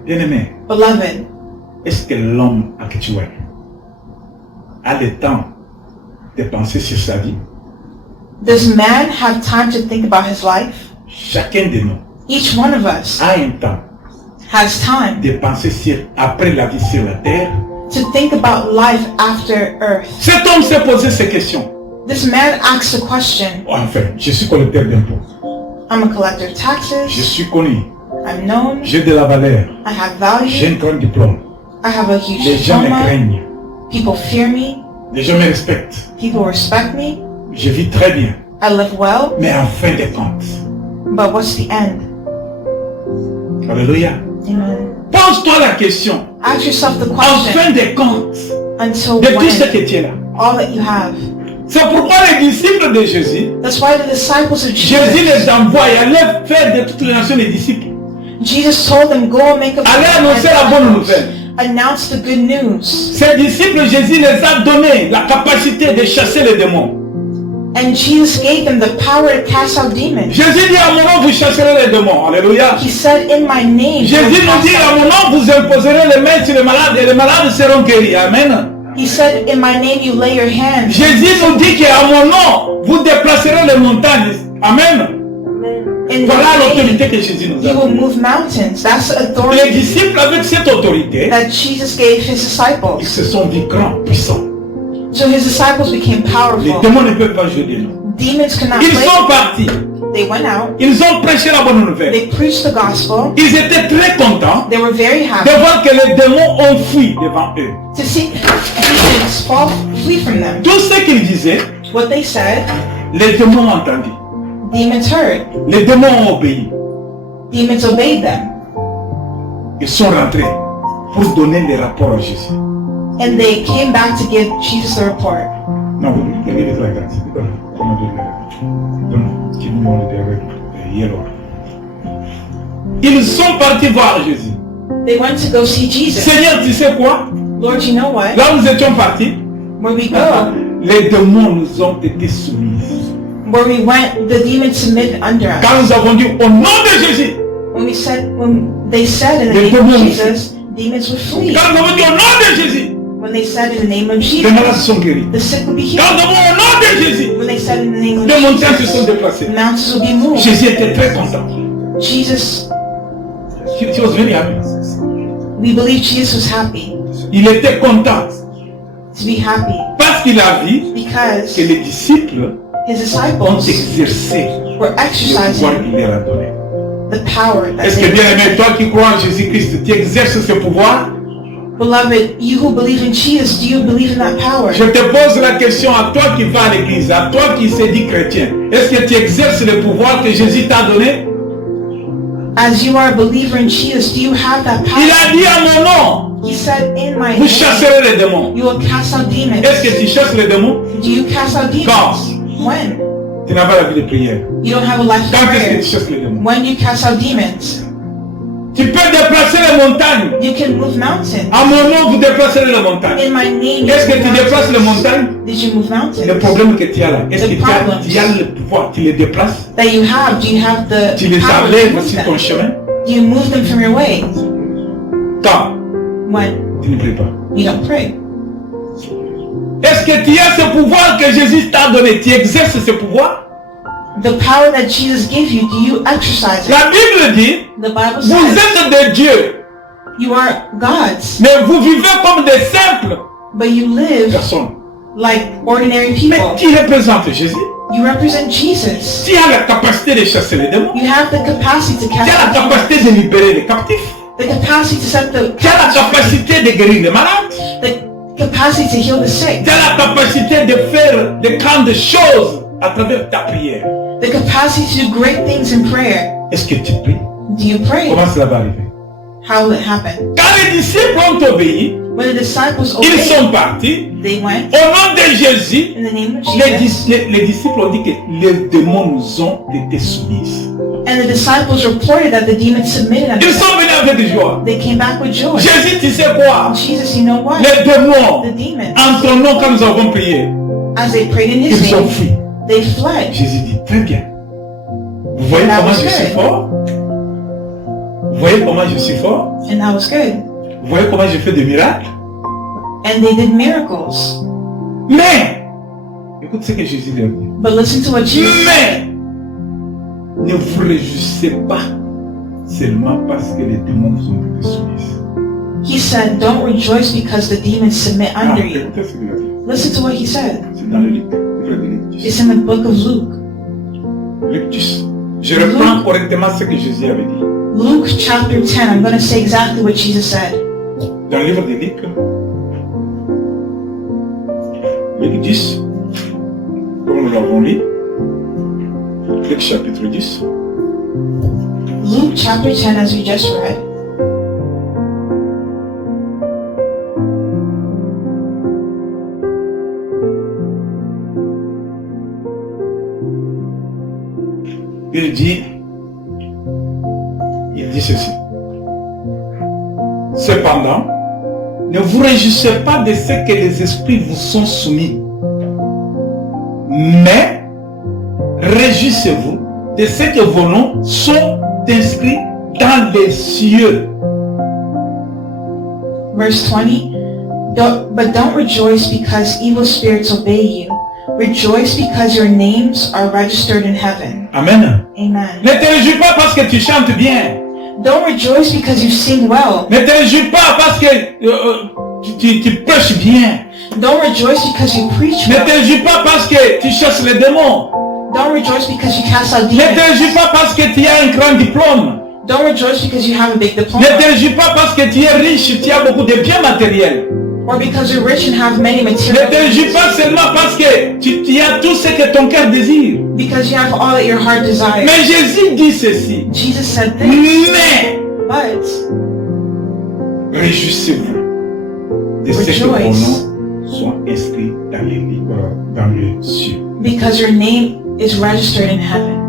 Bien-aimé, Beloved, est-ce que l'homme actuel a le temps de penser sur sa vie? does man have time to think about his life? Chacun de nous Each one of us a un temps has time de penser sur après la vie sur la terre. to think about life after earth. Cet homme s'est posé ces questions. This man asked the question, Enfin, je suis collecteur d'impôts. I'm a collector of Je taxes, suis connu. I'm known, J'ai de la valeur. I have J'ai value, un grand diplôme. I have a huge Les gens me diploma, craignent. people fear me, Les gens me respectent. people respect me, Je vis très bien. I live well, Mais en fin de compte, but what's the end? alléluia. Amen. Pose-toi la question. Ask yourself the En question, fin de compte, until de tout ce when, que tu es là. all that you have. C'est pourquoi les disciples de Jésus, That's why the disciples of Jésus Jesus, les envoie et allait faire de toutes les nations les disciples. Jesus told them, go and make a Allez annoncer la bonne nouvelle. announce the good news. Ces disciples, Jésus les a donné la capacité de chasser les démons. And Jesus gave them the power to cast out demons. Jésus dit à mon nom, vous chasserez les démons. Alléluia. He said, in my name, you will Jésus nous cast dit à out mon nom, vous imposerez les mains sur les malades et les malades seront guéris. Amen. He said, in my name you lay your hands. Jésus nous dit qu'à mon nom, vous déplacerez les montagnes. Amen. In Voilà my l'autorité name que Jésus nous you a will donnée. move mountains. That's the Les authority disciples avec cette autorité, that Jesus gave his ils disciples. se sont vus grands, puissants. So his disciples became Les powerful. démons ne peuvent pas jouer de nous. Demons could not Ils play. sont partis. They went out. Ils ont prêché la bonne nouvelle. They preached the gospel. Ils étaient très contents They were very de happy voir que les démons ont fui devant eux. to see demons flee from them. Tout ce qu'ils disaient, What they said, les démons ont entendu. demons heard. Les démons ont obéi. Demons obeyed them. Ils sont rentrés pour donner les rapports à Jésus. And they came back to give Jesus the report. Non, vous devez la grâce. Ils sont partis voir Jésus. They went to go see Jesus. Seigneur, tu sais quoi? Lord, you know what? Là où nous étions partis, Where we go, les démons nous ont été soumis. where we went, the demons submitted under us. Quand nous avons dit au nom de Jésus, When they said in the Les name of démons. Jesus, demons would flee. quand nous avons dit au nom de Jésus, When they said in the name of les malades Jesus, sont guéris. the sick would be Quand healed. nous avons au nom de Jésus, When they said in the name of les montagnes se sont Jesus, déplacées. mountains would be moved. Jésus était très content. Jesus, He was very happy. we believe Jesus was happy Il était content to be happy parce qu'il a vu because que les disciples his ont disciples exercé were le pouvoir exercising qu'il leur a donné. the power that Est-ce que they bien aimé, toi qui crois en Jésus-Christ, tu exerces ce pouvoir? Beloved, you who believe in Jesus, do you believe in that power? Je te pose la question à toi qui vas à l'église, à toi qui s'est dit chrétien. Est-ce que tu exerces le pouvoir que Jésus t'a donné? As you are a believer in Jesus, do you have that Il power? a dit à mon nom, He said, in my vous name, chasserez les démons. you will cast out demons. Est-ce que tu chasses les démons? Do you cast out demons? When? Tu n'as pas la vie de prière. You don't have a life of Quand est-ce que prayer. tu chasses les démons? When you cast out demons, Tu peux déplacer les montagnes. you can move mountains. À mon nom, vous déplacerez les montagnes. In my name, you Est-ce que move tu déplaces les mountains. montagnes? Did you move Le mountains? problème que tu as là, est-ce que The tu problems. as le pouvoir? Tu les déplaces? That you have, do you have the Tu les power to enlèves move sur ton them? chemin? Do you move them from your way? Quand When tu ne pries pas. you don't pray. Est-ce que tu as ce pouvoir que Jésus t'a donné? Tu exerces ce pouvoir? The power that Jesus gave you, do you exercise it? La Bible dit, The Bible vous says êtes des dieux, you are gods, mais vous vivez comme des simples but you live personnes. like ordinary Mais people. qui représente Jésus? You represent Jesus. Tu as la capacité de chasser les démons. You have the capacity to Tu as cast la out demons. capacité de libérer les captifs. The capacity to set the Tu as la capacité de guérir les malades. the capacity to heal the sick. Tu as la capacité de faire de grandes choses à travers ta prière. The capacity to do great things in prayer. Est-ce que tu pries? Do you pray? Comment cela va arriver? How will it happen? Quand les disciples ont obéi, When the disciples ils obeyed, sont partis. they went Au nom de Jésus, in the name of les Jesus. disciples ont dit que les démons nous ont été soumis. And the disciples reported that the demons submitted unto Ils them. sont venus avec joie. They came back with joy. Jésus, tu sais quoi? Jesus, you know what? Les démons, The demons, en ton nom, quand nous avons prié, as they prayed in His ils ont name, fui. they fled. Jésus dit, très bien. Vous voyez That comment was je suis good. fort? Vous voyez comment je suis fort? And that was good. Vous voyez comment je fais des miracles? And they did miracles. Mais, écoute ce que Jésus leur dit. But listen to what Jesus said. Mais, ne vous réjouissez pas seulement parce que les démons vous ont été soumis. He said, don't rejoice because the demons submit under you. Écoutez ce qu'il a dit. Listen to what he said. C'est dans le livre de Luc. It's in the book of Luke. Luc 10. Je reprends correctement ce que Jésus avait dit. Luke chapter 10. I'm going to say exactly what Jesus said. Dans le livre de Luc, Luc 10, comme nous l'avons lu, Luc chapitre 10, Luke chapter 10, as we just read. il dit ceci. Cependant, ne vous réjouissez pas de ce que les esprits vous sont soumis, mais réjouissez-vous de ce que vos noms sont inscrits dans les cieux. Verse 20, but don't rejoice because evil spirits obey you. Rejoice because your names are registered in heaven. Amen. Amen. Ne te réjouis pas parce que tu chantes bien. Don't rejoice because you sing well. Ne te réjouis pas parce que tu prêches bien. Don't rejoice because you preach Ne well. te réjouis pas parce que tu chasses les démons. Don't rejoice because you cast out Ne te demons. réjouis pas parce que tu as un grand diplôme. Don't rejoice because you have a big Ne diploma. te réjouis pas parce que tu es riche, tu as beaucoup de biens matériels. Or because you're rich and have many Ne material te réjouis pas things. seulement parce que tu as tout ce que ton cœur désire. Because you have all that your heart desires. Mais Jésus dit ceci. Jesus said this. Mais But réjouissez-vous de ce que vos Rejoice. noms sont inscrits dans les livres, dans le ciel. because your name is registered in heaven.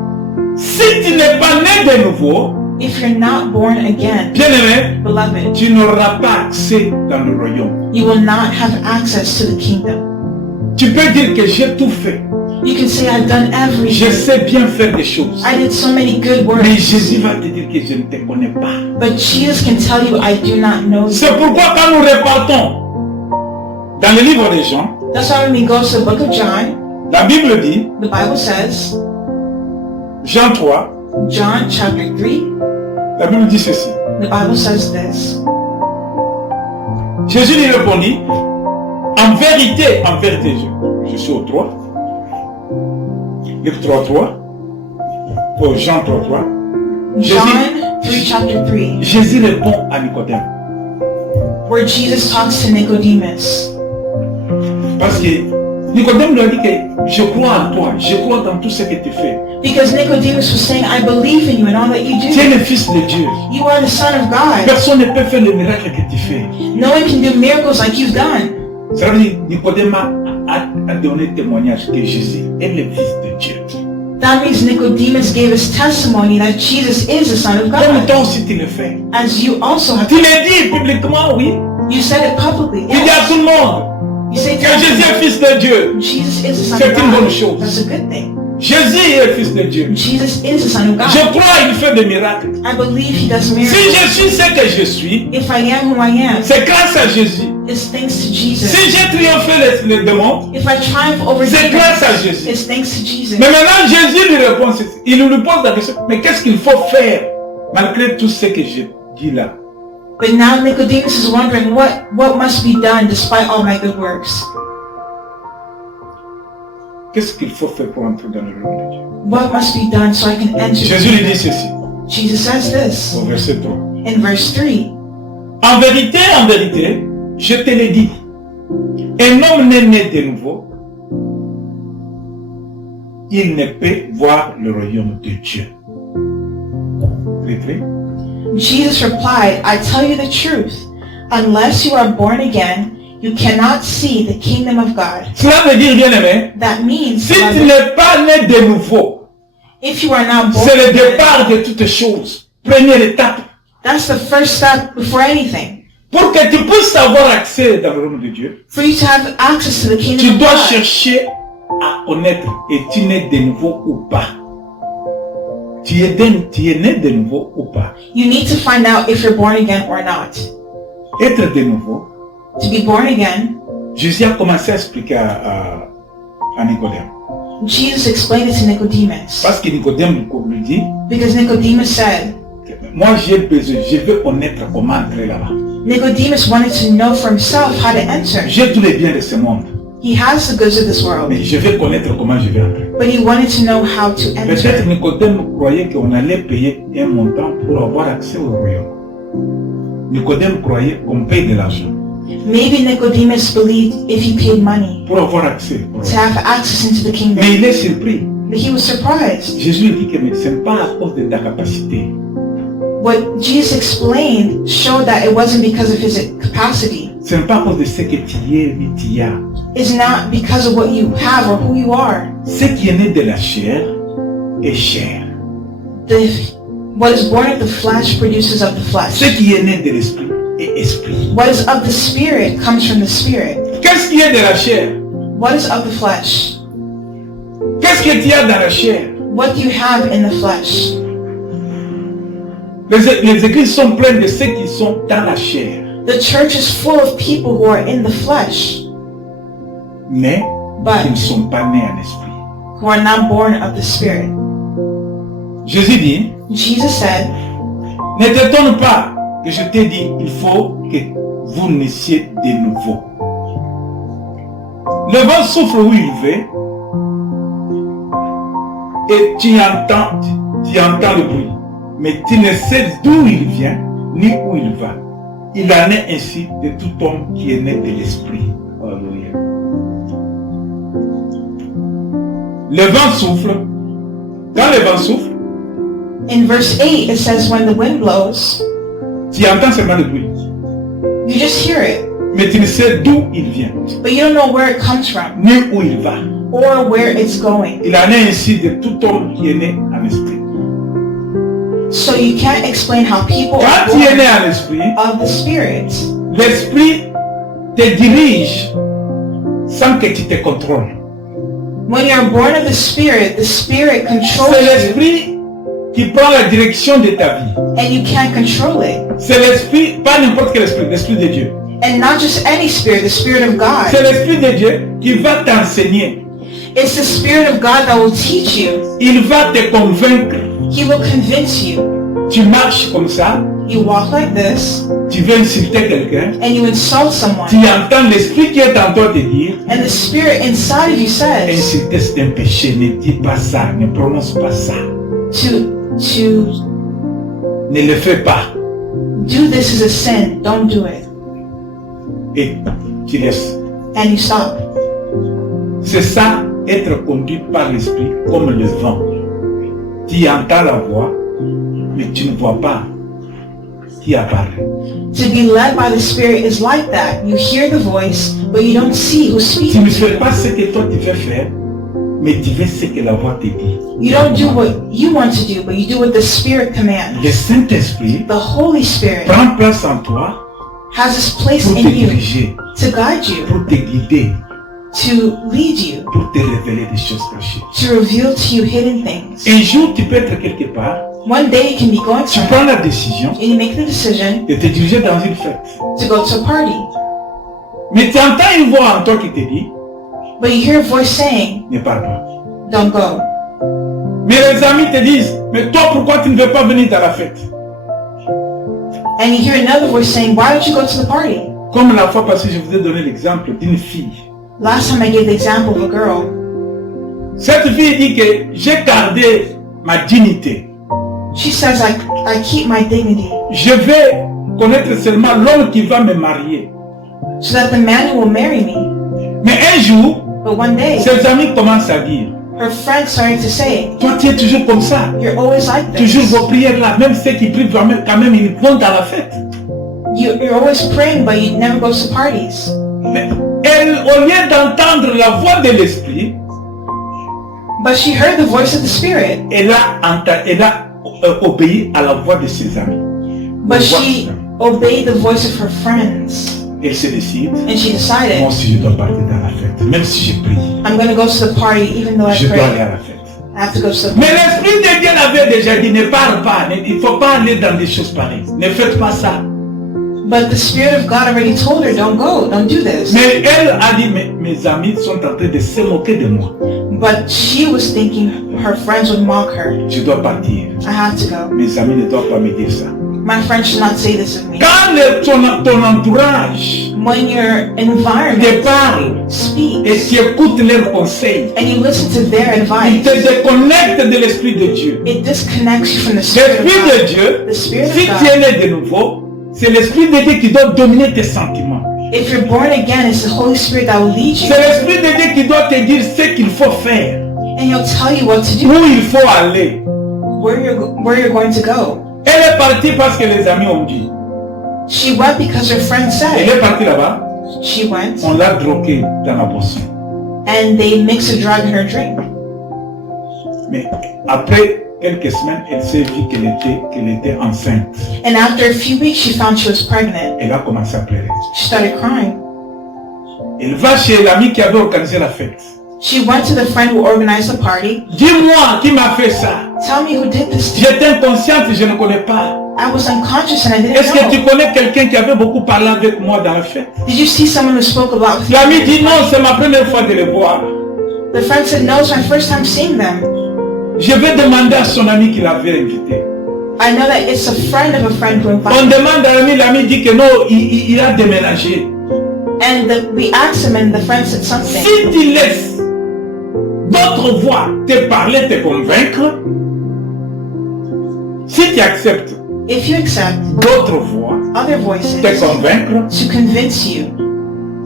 Si tu n'es pas né de nouveau, If you're not born again, bien-aimé, beloved, tu n'auras pas accès dans le royaume. you will not have access to the kingdom. Tu peux dire que j'ai tout fait. You can say, I've done Je everything. sais bien faire des choses. I did so many good Mais works. Jésus va te dire que je ne te connais pas. But Jesus can tell you, I do not know you. C'est pourquoi quand nous repartons dans le livre des Jean, That's why when we go to the book of John, la Bible dit, the Bible says, Jean 3, John chapter 3, la Bible dit ceci. the Bible says this. Jésus lui répondit, en vérité, je suis au 3. Livre 3, 3. Jean 3, 3. John 3 chapter 3, Jésus répond à Nicodème. where Jesus talks to Nicodemus. Parce que Nicodème lui a dit que je crois en toi, je crois dans tout ce que tu fais. Because Nicodemus was saying, I believe in you and all that you Tu es do. le fils de Dieu. You are the Son of God. Personne ne peut faire le miracle que tu fais. No one can do miracles like you've done. Ça veut dire Nicodème a donné témoignage que Jésus est le fils de Dieu. That means Nicodemus gave his testimony that Jesus is the Son of Comme God. toi aussi tu le fais. As you also have. Tu le dis publiquement, oui. You said it publicly. Tu dis à Yes. tout le monde You say que Jésus est to fils de Dieu. Jesus is the Son C'est of une bonne God. chose. That's a good thing. Jésus est le fils de Dieu. Jesus is the Son of Je God. crois qu'il fait des miracles. I believe he does Si miracles. je suis ce que je suis, If I am who I am, c'est grâce à Jésus. it's thanks to Jesus. Si j'ai triomphé les démons, If I triumph over c'est grâce à demons, Jésus. it's thanks to Jesus. Mais maintenant, Jésus lui répond ceci. Il lui pose la question, mais qu'est-ce qu'il faut faire malgré tout ce que je dis là? But now Nicodemus is wondering what must be done despite all my good works. Qu'est-ce qu'il faut faire pour entrer dans le royaume de Dieu? What must be done so I can enter? Jésus lui dit ceci, Jesus says this au verset 3. in verse 3. En vérité, je te l'ai dit. Un homme né de nouveau, il ne peut voir le royaume de Dieu. Très. Jesus replied, I tell you the truth. Unless you are born again, you cannot see the kingdom of God. Cela veut dire, bien aimé, That means, si tu beloved, n'es pas né de nouveau, if you are not born c'est le again, départ de toutes choses. Première étape. that's the first step before anything. Pour que tu puisses avoir accès dans le royaume de Dieu, For you to have access to the tu kingdom of dois God, chercher à connaître es-tu né de nouveau ou pas. Tu es né de nouveau ou pas. you need to find out if you're born again or not. Être de nouveau, To be born again, Jésus a commencé à expliquer à Nicodème. Jesus explained it to Nicodemus. Parce que Nicodème lui dit, Because Nicodemus said, moi j'ai besoin, je veux connaître comment entrer là-bas. Nicodemus wanted to know for himself how to enter. J'ai tous les biens de ce monde, He has the goods of this world, mais je veux connaître comment je vais entrer. but he wanted to know how to Peut-être enter. Nicodème croyait qu'on allait payer un montant pour avoir accès au royaume. Nicodème croyait qu'on paye de l'argent Maybe Nicodemus believed if he paid money pour avoir accès au to royaume. have access into the Mais kingdom. il est surpris. But he was surprised. Jésus lui dit que ce n'est pas à cause de ta capacité. What Jesus explained showed that it wasn't because of his capacity. Ce n'est pas à cause de ce que tu es, mais tu as. It's not because of what you have or who you are. Ce qui est né de la chair est chair. What is born of the flesh produces of the flesh. Ce qui est né de l'esprit est esprit. What is of the spirit comes from the spirit. Qu'est-ce qui est de la chair? What is of the flesh? Qu'est-ce que tu as dans la chair? What do you have in the flesh? Les églises sont pleines de ceux qui sont dans la chair. The church is full of people who are in the flesh, Mais But- qui ne sont pas nés en esprit. who are not born of the Spirit. Jésus dit, Jesus said, ne t'étonne pas que je t'ai dit, il faut que vous naissiez de nouveau. Le vent souffle où il veut et tu entends le bruit, mais tu ne sais d'où il vient ni où il va. Il en est ainsi de tout homme qui est né de l'esprit. Alléluia. Le vent souffle. Quand le vent souffle, in verse 8, it says, when the wind blows, tu entends seulement le bruit, you just hear it, mais tu ne sais d'où il vient but you don't know where it comes from ni où il va. or where it's going. Il en est ainsi de tout homme qui est né en esprit. So you can't explain how people are Quand tu es né born en esprit, of the Spirit. l'esprit te dirige sans que tu te contrôles. When you're born of the Spirit controls C'est you, l'esprit qui prend la direction de ta vie. and you can't control it. C'est l'esprit, pas n'importe quel esprit, l'esprit de Dieu. And not just any spirit, the Spirit of God. C'est l'esprit de Dieu qui va t'enseigner. It's the Spirit of God that will teach you. Il va te convaincre. He will convince you. Tu marches comme ça, You walk like this, tu veux insulter quelqu'un, and you insult someone. tu entends l'esprit qui est en toi te dire, And the Spirit inside of you says, insulter c'est un péché, ne dis pas ça, ne prononce pas ça, to ne le fais pas. do this is a sin, don't do it. Et tu laisses. And you stop. C'est ça, être conduit par l'esprit comme le vent. Tu entends la voix, mais tu ne vois pas qui apparaît. To be led by the Spirit is like that. You hear the voice, but you don't see who's Tu speaking ne to fais you. pas ce que toi tu veux faire, mais tu fais ce que la voix te dit. You don't do what you want to do, but you do what the Spirit commands. Le Saint-Esprit The Holy Spirit prend place en toi has this place pour te in you diriger, to guide you, pour te guider, to lead you, pour te révéler des choses cachées. to reveal to you hidden things. Un jour, tu peux être quelque part, One day you can be going tu somewhere prends la décision and you make the decision de te diriger dans une fête. to go to a party, Mais tu entends une voix en toi qui te dit, but you hear a voice saying, ne pars pas. don't go. Mais les amis te disent, mais toi pourquoi tu ne veux pas venir dans la fête? And you hear another voice saying, why don't you go to the party? Comme la fois passée, je vous ai donné l'exemple d'une fille. Last time I gave the example of a girl. Cette fille dit que j'ai gardé ma dignité. She says, I keep my dignity Je vais connaître seulement l'homme qui va me marier. so that the man who will marry me. Mais un jour, But one day, ses amis commencent à dire, her friends started to say, toi tu es toujours comme ça. you're always like Toujours this. vos prières là, même ceux qui prient quand même, ils vont dans la fête. You're always praying, but you never go to parties. Mais elle, au lieu d'entendre la voix de l'esprit, But she heard the voice of the Spirit. elle a obéi à la voix de ses amis. But she obeyed the voice of her friends. Elle se décide, And she decided, moi aussi je dois partir dans la fête, même si je prie, I'm going to go to the party even though I je dois aller pray. à la fête. I have to go to the Mais party. l'Esprit de Dieu l'avait déjà dit, ne parle pas, il ne faut pas aller dans des choses pareilles, ne faites pas ça. But the Spirit of God already told her, don't go, don't do this. Mais elle a dit, mes amis sont en train de se moquer de moi, But she was thinking her friends would mock her. je dois partir. I have to go. Mes amis ne doivent pas me dire ça. My friends should not say this of me. Quand ton entourage When your te environment parle et speaks tu écoutes leurs conseils, and you listen to their il advice, te déconnecte de l'Esprit de Dieu. it disconnects you from the Spirit of L'Esprit de God. Dieu, The Spirit si of tu es God. né de nouveau, c'est l'Esprit de Dieu qui doit dominer tes sentiments. If you're born again, it's the Holy Spirit that will lead you. C'est l'Esprit de Dieu qui doit te dire ce qu'il faut faire, And he'll tell you what to do, où il faut aller. where you're going to go. Elle est partie parce que les amis ont dit. She went because her friend Elle said. est partie là-bas, She went, on l'a droguée dans la boisson. and they mixed a drug in her drink. Mais après quelques semaines, elle s'est vue qu'elle était enceinte. And after a few weeks, she found she was pregnant. Elle a commencé à pleurer. She started crying. Elle va chez l'ami qui avait organisé la fête. She went to the friend who organized the party. Dis-moi qui m'a fait ça. Tell me who did this to you. J'étais inconsciente, je ne connais pas. I was unconscious and I didn't Est-ce que tu know. connais quelqu'un qui avait beaucoup parlé avec moi dans la fête? Did you see someone who spoke a lot with you? L'ami dit non, c'est ma première fois de les voir. The friend said, no, it's my first time seeing them. Je vais demander à son ami qui l'avait invité. I know that it's a friend of a friend who On invited me. demande à l'ami, l'ami dit que non, il a déménagé. And we asked him and the friend said something. Si tu laisses d'autres voix te parler, te convaincre, si tu acceptes If you accept d'autres voix other voices te convaincre to convince you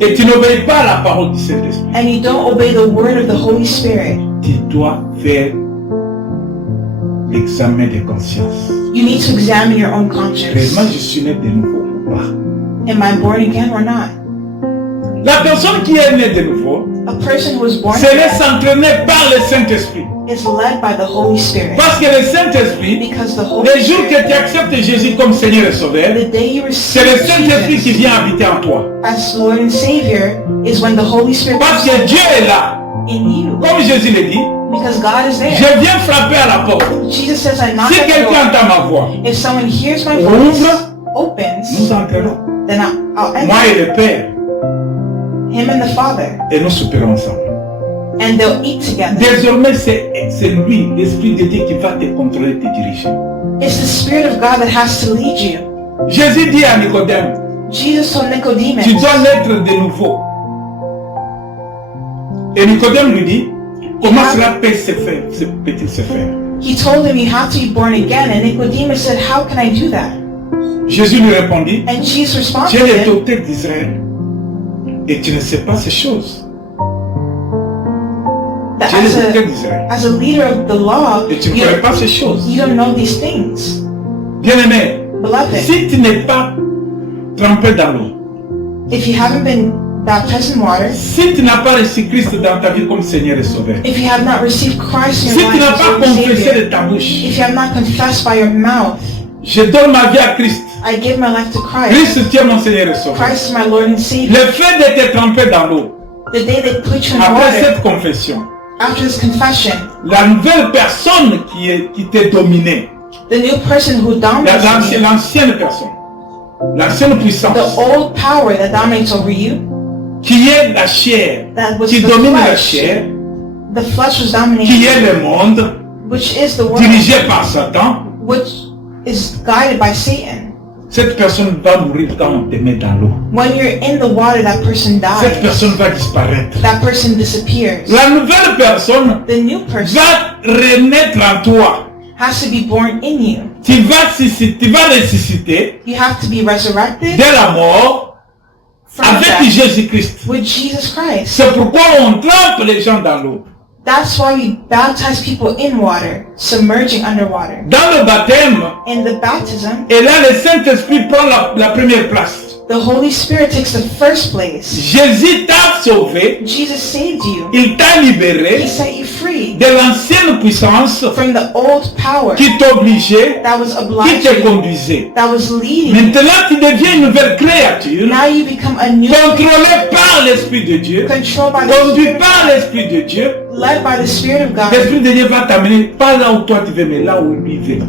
et tu n'obéis pas à la parole du Saint-Esprit, and you don't obey the word of the Holy Spirit, tu dois faire l'examen de conscience. you need to examine your own conscience. Réellement, je suis né de nouveau ou pas? Am I born again or not? La personne qui est née de nouveau, A person who is born se laisse again entraîner par le Saint-Esprit. is led by the Holy Spirit. Parce que le Saint-Esprit, Because the Holy le jour que Spirit, tu acceptes Jésus comme Seigneur et Sauveur, the day you c'est receive le Saint-Esprit qui Jesus vient habiter en toi. as Lord and Savior is when the Holy Spirit Parce comes que Dieu est là. in you. Comme Jésus le dit, Because God is there. je viens frapper à la porte. Jesus says, I knock Si at the quelqu'un door. entend ma voix, If someone hears my Ouvre. voice, opens, nous entrerons. then I'll Moi enter et le Père, him and the Father, et nous souperons ensemble. and they'll eat together. Désormais, c'est lui, l'Esprit de Dieu, qui va te contrôler, te diriger. It's the Spirit of God that has to lead you. Jésus dit à Nicodème, Jesus told Nicodemus, tu dois naître de nouveau. Et Nicodème lui dit, comment cela peut se faire, peut-il se faire? he told him, you have to be born again. And Nicodemus said, how can I do that? Jésus lui répondit, And Jesus responded tu es to him, l'autorité d'Israël et tu ne sais pas ces choses. that Tu es l'autorité d'Israël as a leader of the law, et tu ne connais pas ces choses. you don't know these things. Bien-aimé, Beloved, si tu n'es pas trempé dans l'eau, if you haven't been baptized in water, si tu n'as pas reçu Christ dans ta vie comme Seigneur et Sauveur, if you have not received Christ in si your tu life n'as as pas Lord and confessé Savior, de ta bouche, if you have not confessed by your mouth, je donne ma vie à Christ. I give my life to Christ. Christ, tu es mon Seigneur et Sauveur. Christ is my Lord and Savior. Le fait de te tremper dans l'eau, The day they put you in après water, cette confession, after this confession, la nouvelle personne qui t'est dominée, the new person who dominates you, l'ancienne personne, l'ancienne puissance, the old power that dominates over you, qui est la chair, that was qui the domine la flesh, chair, the flesh was qui dominating, est le monde, which is the world, dirigé par Satan, which is guided by Satan. cette personne va mourir quand on te met dans l'eau. When you're in the water, that person Cette dies. personne va disparaître. That person disappears. La nouvelle personne The new person va renaître en toi. has to be born in you. Tu vas ressusciter You have to be resurrected de la mort from avec death Jésus-Christ. with Jesus Christ. C'est pourquoi on trempe les gens dans l'eau. That's why we baptize people in water, submerging underwater. Dans le baptême, In the baptism, et là le Saint-Esprit prend la première place. the Holy Spirit takes the first place. Jésus t'a sauvé, Jesus saved you. il t'a He libéré set you free de l'ancienne puissance from the old power qui t'obligeait, that was qui obliging te you, conduisait. that was leading you. Maintenant, tu deviens une nouvelle créature, Now you become a new contrôlée par l'Esprit de Dieu, controlled by the conduite Spirit of par God, l'Esprit de Dieu. led by the Spirit of God. L'Esprit de Dieu va t'amener pas là où toi tu veux, mais là où lui veut.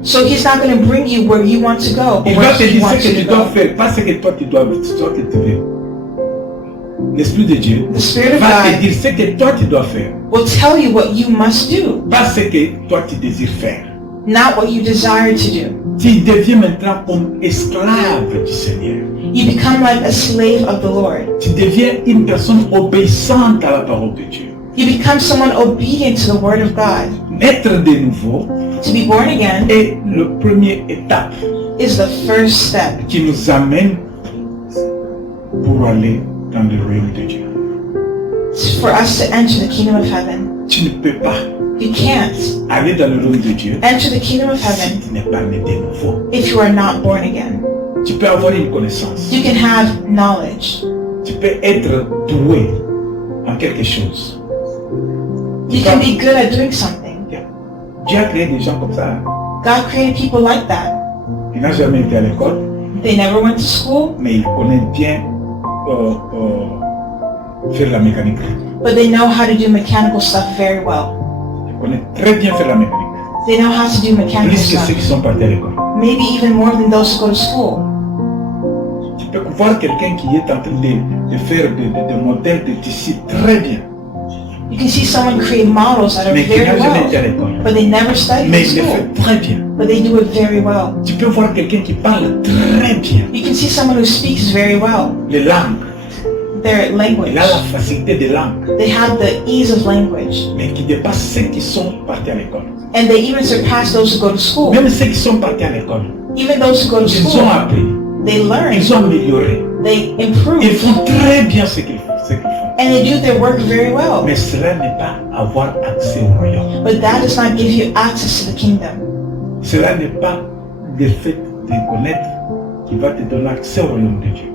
So he's not going to bring you where you want to go, but Il where va te he dire wants ce que you tu to dois go. faire, pas ce que toi tu dois que tu veux. L'Esprit de Dieu The Spirit of va te God dire ce que toi tu dois faire, will tell you what you must do, pas ce que toi tu désires faire. not what you desire to do. Tu deviens maintenant comme esclave du Seigneur. You become like a slave of the Lord. Tu deviens une personne obéissante à la parole de Dieu. You become someone obedient to the Word of God. Naître de nouveau To be born again est la première étape is the first step qui nous amène pour aller dans le royaume de Dieu. for us to enter the kingdom of heaven. Tu ne peux pas You can't aller dans le royaume de Dieu enter the kingdom of si heaven tu n'es pas né de nouveau. if you are not born again. Tu peux avoir une connaissance. You can have knowledge. Tu peux être doué en quelque chose. You can be good at doing something. Dieu a créé des gens comme ça. God created people like that. Il n'a jamais été à l'école, They never went to school, mais il connaît bien faire la mécanique. but they know how to do mechanical stuff very well. Ils connaissent très bien faire la mécanique. They know how to do mechanical Plus que ceux stuff. qui sont partis à l'école. Maybe even more than those who go to school. Tu peux voir quelqu'un qui est en train de faire des modèles de tissus très bien. You can see someone create models that are Mais qui n'a very jamais été à well, l'école. but they never studied Mais in il le school, fait très bien. but they do it very well. Tu peux voir quelqu'un qui parle très bien You can see someone who speaks very well, les langues. their language. Il a la facilité des langues, They have the ease of language, mais qui dépasse ceux qui sont partis à l'école. and they even surpass those who go to school. Même ceux qui sont partis à l'école, Even those who go to ils ont school, appris, they learn, ils ont amélioré. they improve, Ils font très bien ce qu'ils font. and they do their work very well. Mais cela n'est pas avoir accès au royaume. But that does not give you access to the kingdom. Cela n'est pas le fait de connaître qui va te donner accès au royaume de Dieu.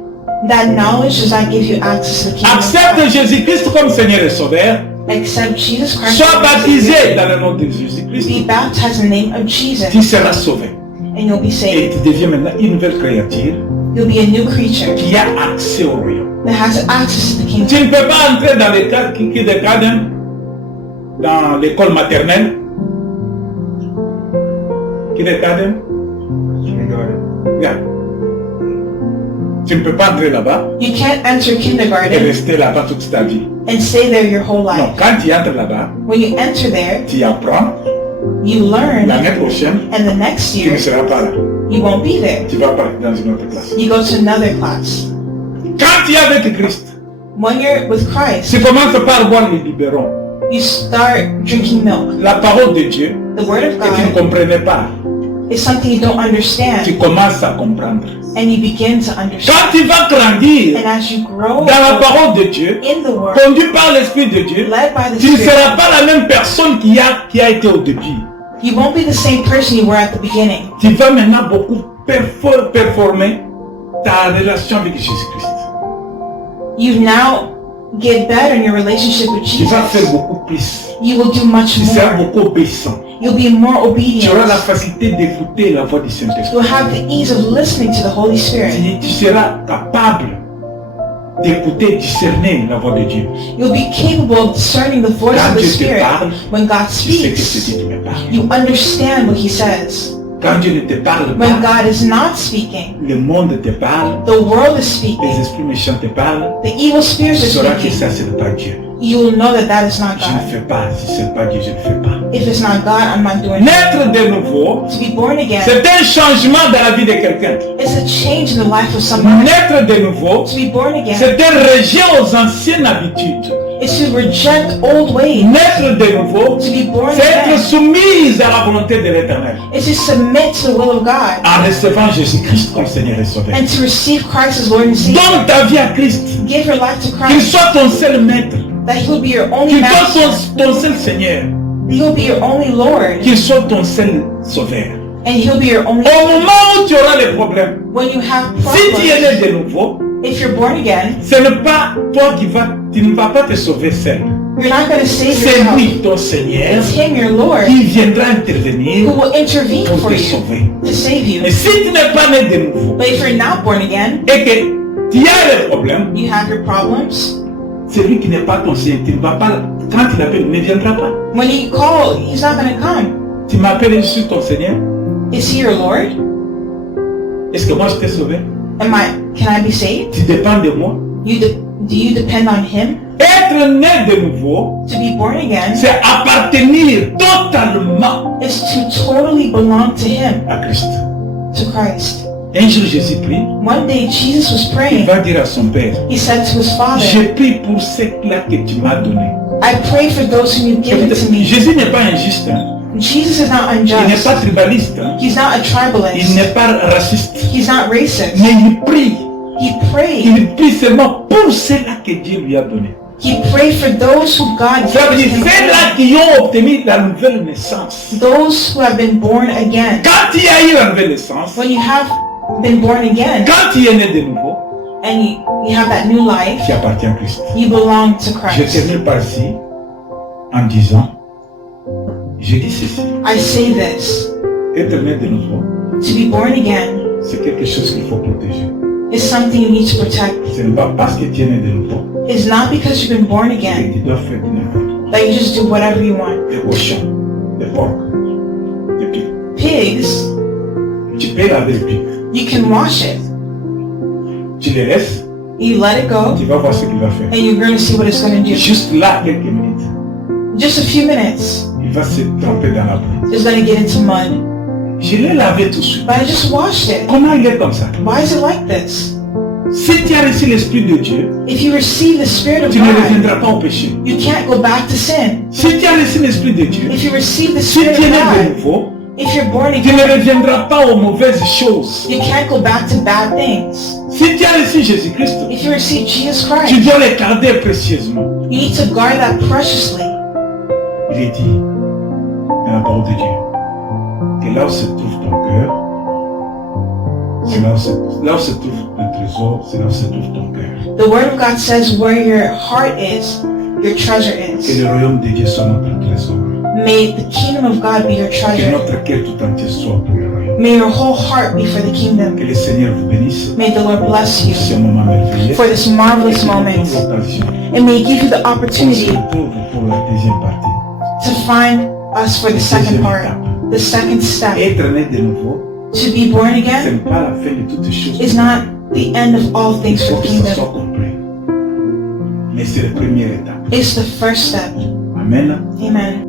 That knowledge does not give you access to the kingdom. Accepte Jésus-Christ comme Seigneur et Sauveur. Accept Jesus Christ. Sois baptisé dans le nom de Jésus-Christ. Be baptized in the name of Jesus, Tu seras sauvé. and you'll be Et saved. tu deviens maintenant une nouvelle créature You'll be a new creature qui a accès au royaume. that has access to the kingdom. Tu ne peux pas entrer dans les cadres dans l'école maternelle. Kindergarten. Yeah. Tu ne peux pas entrer là-bas You can't enter et kindergarten rester là-bas toute ta vie. and stay there your whole Non, life. quand tu entres là-bas, When you enter there, tu apprends. you learn, L'année prochaine, and the next tu ne year, seras pas là. you won't be there. Tu vas partir dans une autre classe. You go to another class. Quand tu es avec Christ, When you're with Christ, tu commences par boire le biberon, you start drinking milk. la parole de Dieu, The word of et tu ne God comprenais pas. is something you don't Tu understand, commences à comprendre. and you begin to understand. Quand tu vas grandir And as you grow dans la parole de Dieu, in the word, conduit par l'Esprit de Dieu, led by the tu ne Spirit, seras pas la même personne qui a été au début. you won't be the same person you were at the beginning. Tu vas maintenant beaucoup performer ta relation avec Jésus-Christ. You now get better in your relationship with Tu vas faire Jesus. beaucoup plus. You will do much Tu seras more. beaucoup obéissant. You'll be more Tu obedient. auras la facilité d'écouter la voix du Saint-Esprit. You'll have the ease of listening to the Holy Spirit. Tu seras capable d'écouter, discerner la voix de Dieu. You'll be capable of discerning the voice Quand of the Dieu te Spirit. parle, When God tu sais que ce speaks, Dieu me parle. you understand what He says. Quand Dieu ne te parle When pas, God is not speaking, le monde te parle, the world is les speaking. esprits méchants te parlent, The evil spirits tu are sauras que speaking. ça, ce n'est pas Dieu. You will know that that is not Je ne God. fais pas, si ce n'est pas Dieu, je ne fais pas. If it's not God, I'm not doing it. Naître de nouveau, To be born again, c'est un changement dans la vie de quelqu'un. it's a change in the life of someone. Naître de nouveau, To be born again, c'est un rejet aux anciennes habitudes. is to reject old ways. Naître de nouveau, To be born c'est être again, soumise à la volonté de l'Éternel. is to submit to the will of God En recevant Jésus-Christ comme Seigneur et Sauveur. and to receive Christ as Lord and Savior. Donne ta vie à Christ. Give your life to Qu'il Christ, soit ton seul maître. that He will be your only Qu'il master, soit ton seul Seigneur. He will be your only Lord, Qu'il soit ton seul Sauveur. and He'll be your only. Au moment où tu auras des problèmes, When you have si tu es problems, né de nouveau, if you're born again, ce n'est pas toi tu ne vas pas te sauver seul. you're not going to save C'est yourself. lui, ton Seigneur, It's Him, your Lord, qui viendra who intervenir will intervene pour for te you sauver. to save you. Et si tu n'es pas né de nouveau But if you're not born again, et que tu as des problèmes, you have your problems. celui qui n'est pas ton Seigneur, tu ne vas pas, quand il appelle, il ne viendra pas. When you call, He's not going to come. Tu m'appelles, je suis ton Seigneur. Is He your Lord? Est-ce que moi je t'ai sauvé? Can I be saved? Tu dépends de moi. Do you depend on Him? Être né de nouveau, To be born again c'est appartenir totalement is to totally belong to Him, à Christ. to Christ. Un jour, Jésus prie, One day Jesus was il praying. va dire à son Père, He said to His Father, je prie pour ceux-là que tu m'as donné. I pray for those whom you've given to me. Jésus n'est pas injuste, hein. Jesus is not Il n'est unjust. pas tribaliste, hein. He's not a Il tribalist. n'est pas raciste, He's not racist. mais il prie. He prayed. Il prie seulement pour ceux-là que Dieu lui a donné. He prayed for those who God Ça veut gave dire him. ceux-là qui ont obtenu la nouvelle naissance. Those who have been born again. Quand tu as eu la nouvelle naissance, When you have been born again quand tu es né de nouveau, and you have that new life, tu appartiens à Christ. you belong to Je Christ. termine par ici en disant, je dis ceci, I say this. être né de nouveau, To be born again c'est quelque chose qu'il faut protéger. is something you need to protect. Ce n'est pas parce que tu es né de nouveau is not because you've been born que again tu dois faire n'importe quoi. that you just do whatever you want. Des cochons, des porcs, des pigs. Pigs, Tu peux laver le pig. you can wash it. Tu les laisses, You let it go, tu vas voir ce qu'il va faire. and you're going to see what it's going to do. Juste là, quelques minutes, Just a few minutes, il va se tremper dans la boue. it's going to get into mud. Je l'ai lavé tout de suite. But I just washed it. Comment il est comme ça? Why is it like this? Si tu as reçu l'Esprit de Dieu, If you receive the Spirit of tu ne God, reviendras pas au péché. you can't go back to sin. Si tu as reçu l'Esprit de Dieu, If you receive the si Spirit tu es of né de God, nouveau, if you're born tu ne again, reviendras pas aux mauvaises choses. you can't go back to bad things. Si tu as reçu Jésus-Christ, If you receive Jesus tu Christ, dois le garder précieusement. you need to guard that preciously. Il est dit dans la parole de Dieu que là où se trouve ton cœur, c'est là où se trouve le trésor, c'est là où se trouve ton cœur. The Word of God says where your heart is, your treasure Que is. le royaume de Dieu soit notre trésor. May the kingdom of God be your Que treasure. notre cœur tout entier soit pour le royaume. May your whole heart be for the kingdom. Que le Seigneur vous bénisse May the Lord bless pour you ce moment merveilleux. for this Et marvelous qu'il nous moment. donne l'occasion And may He give you the On se opportunity retrouve pour la deuxième partie. to find us for the second part, the second step. Être né de nouveau, To be born ce again n'est pas la fin de toutes choses. is not the end of all Il things faut for the que ça kingdom. soit compris. Mais c'est la première étape. It's the first step. Amen. Amen.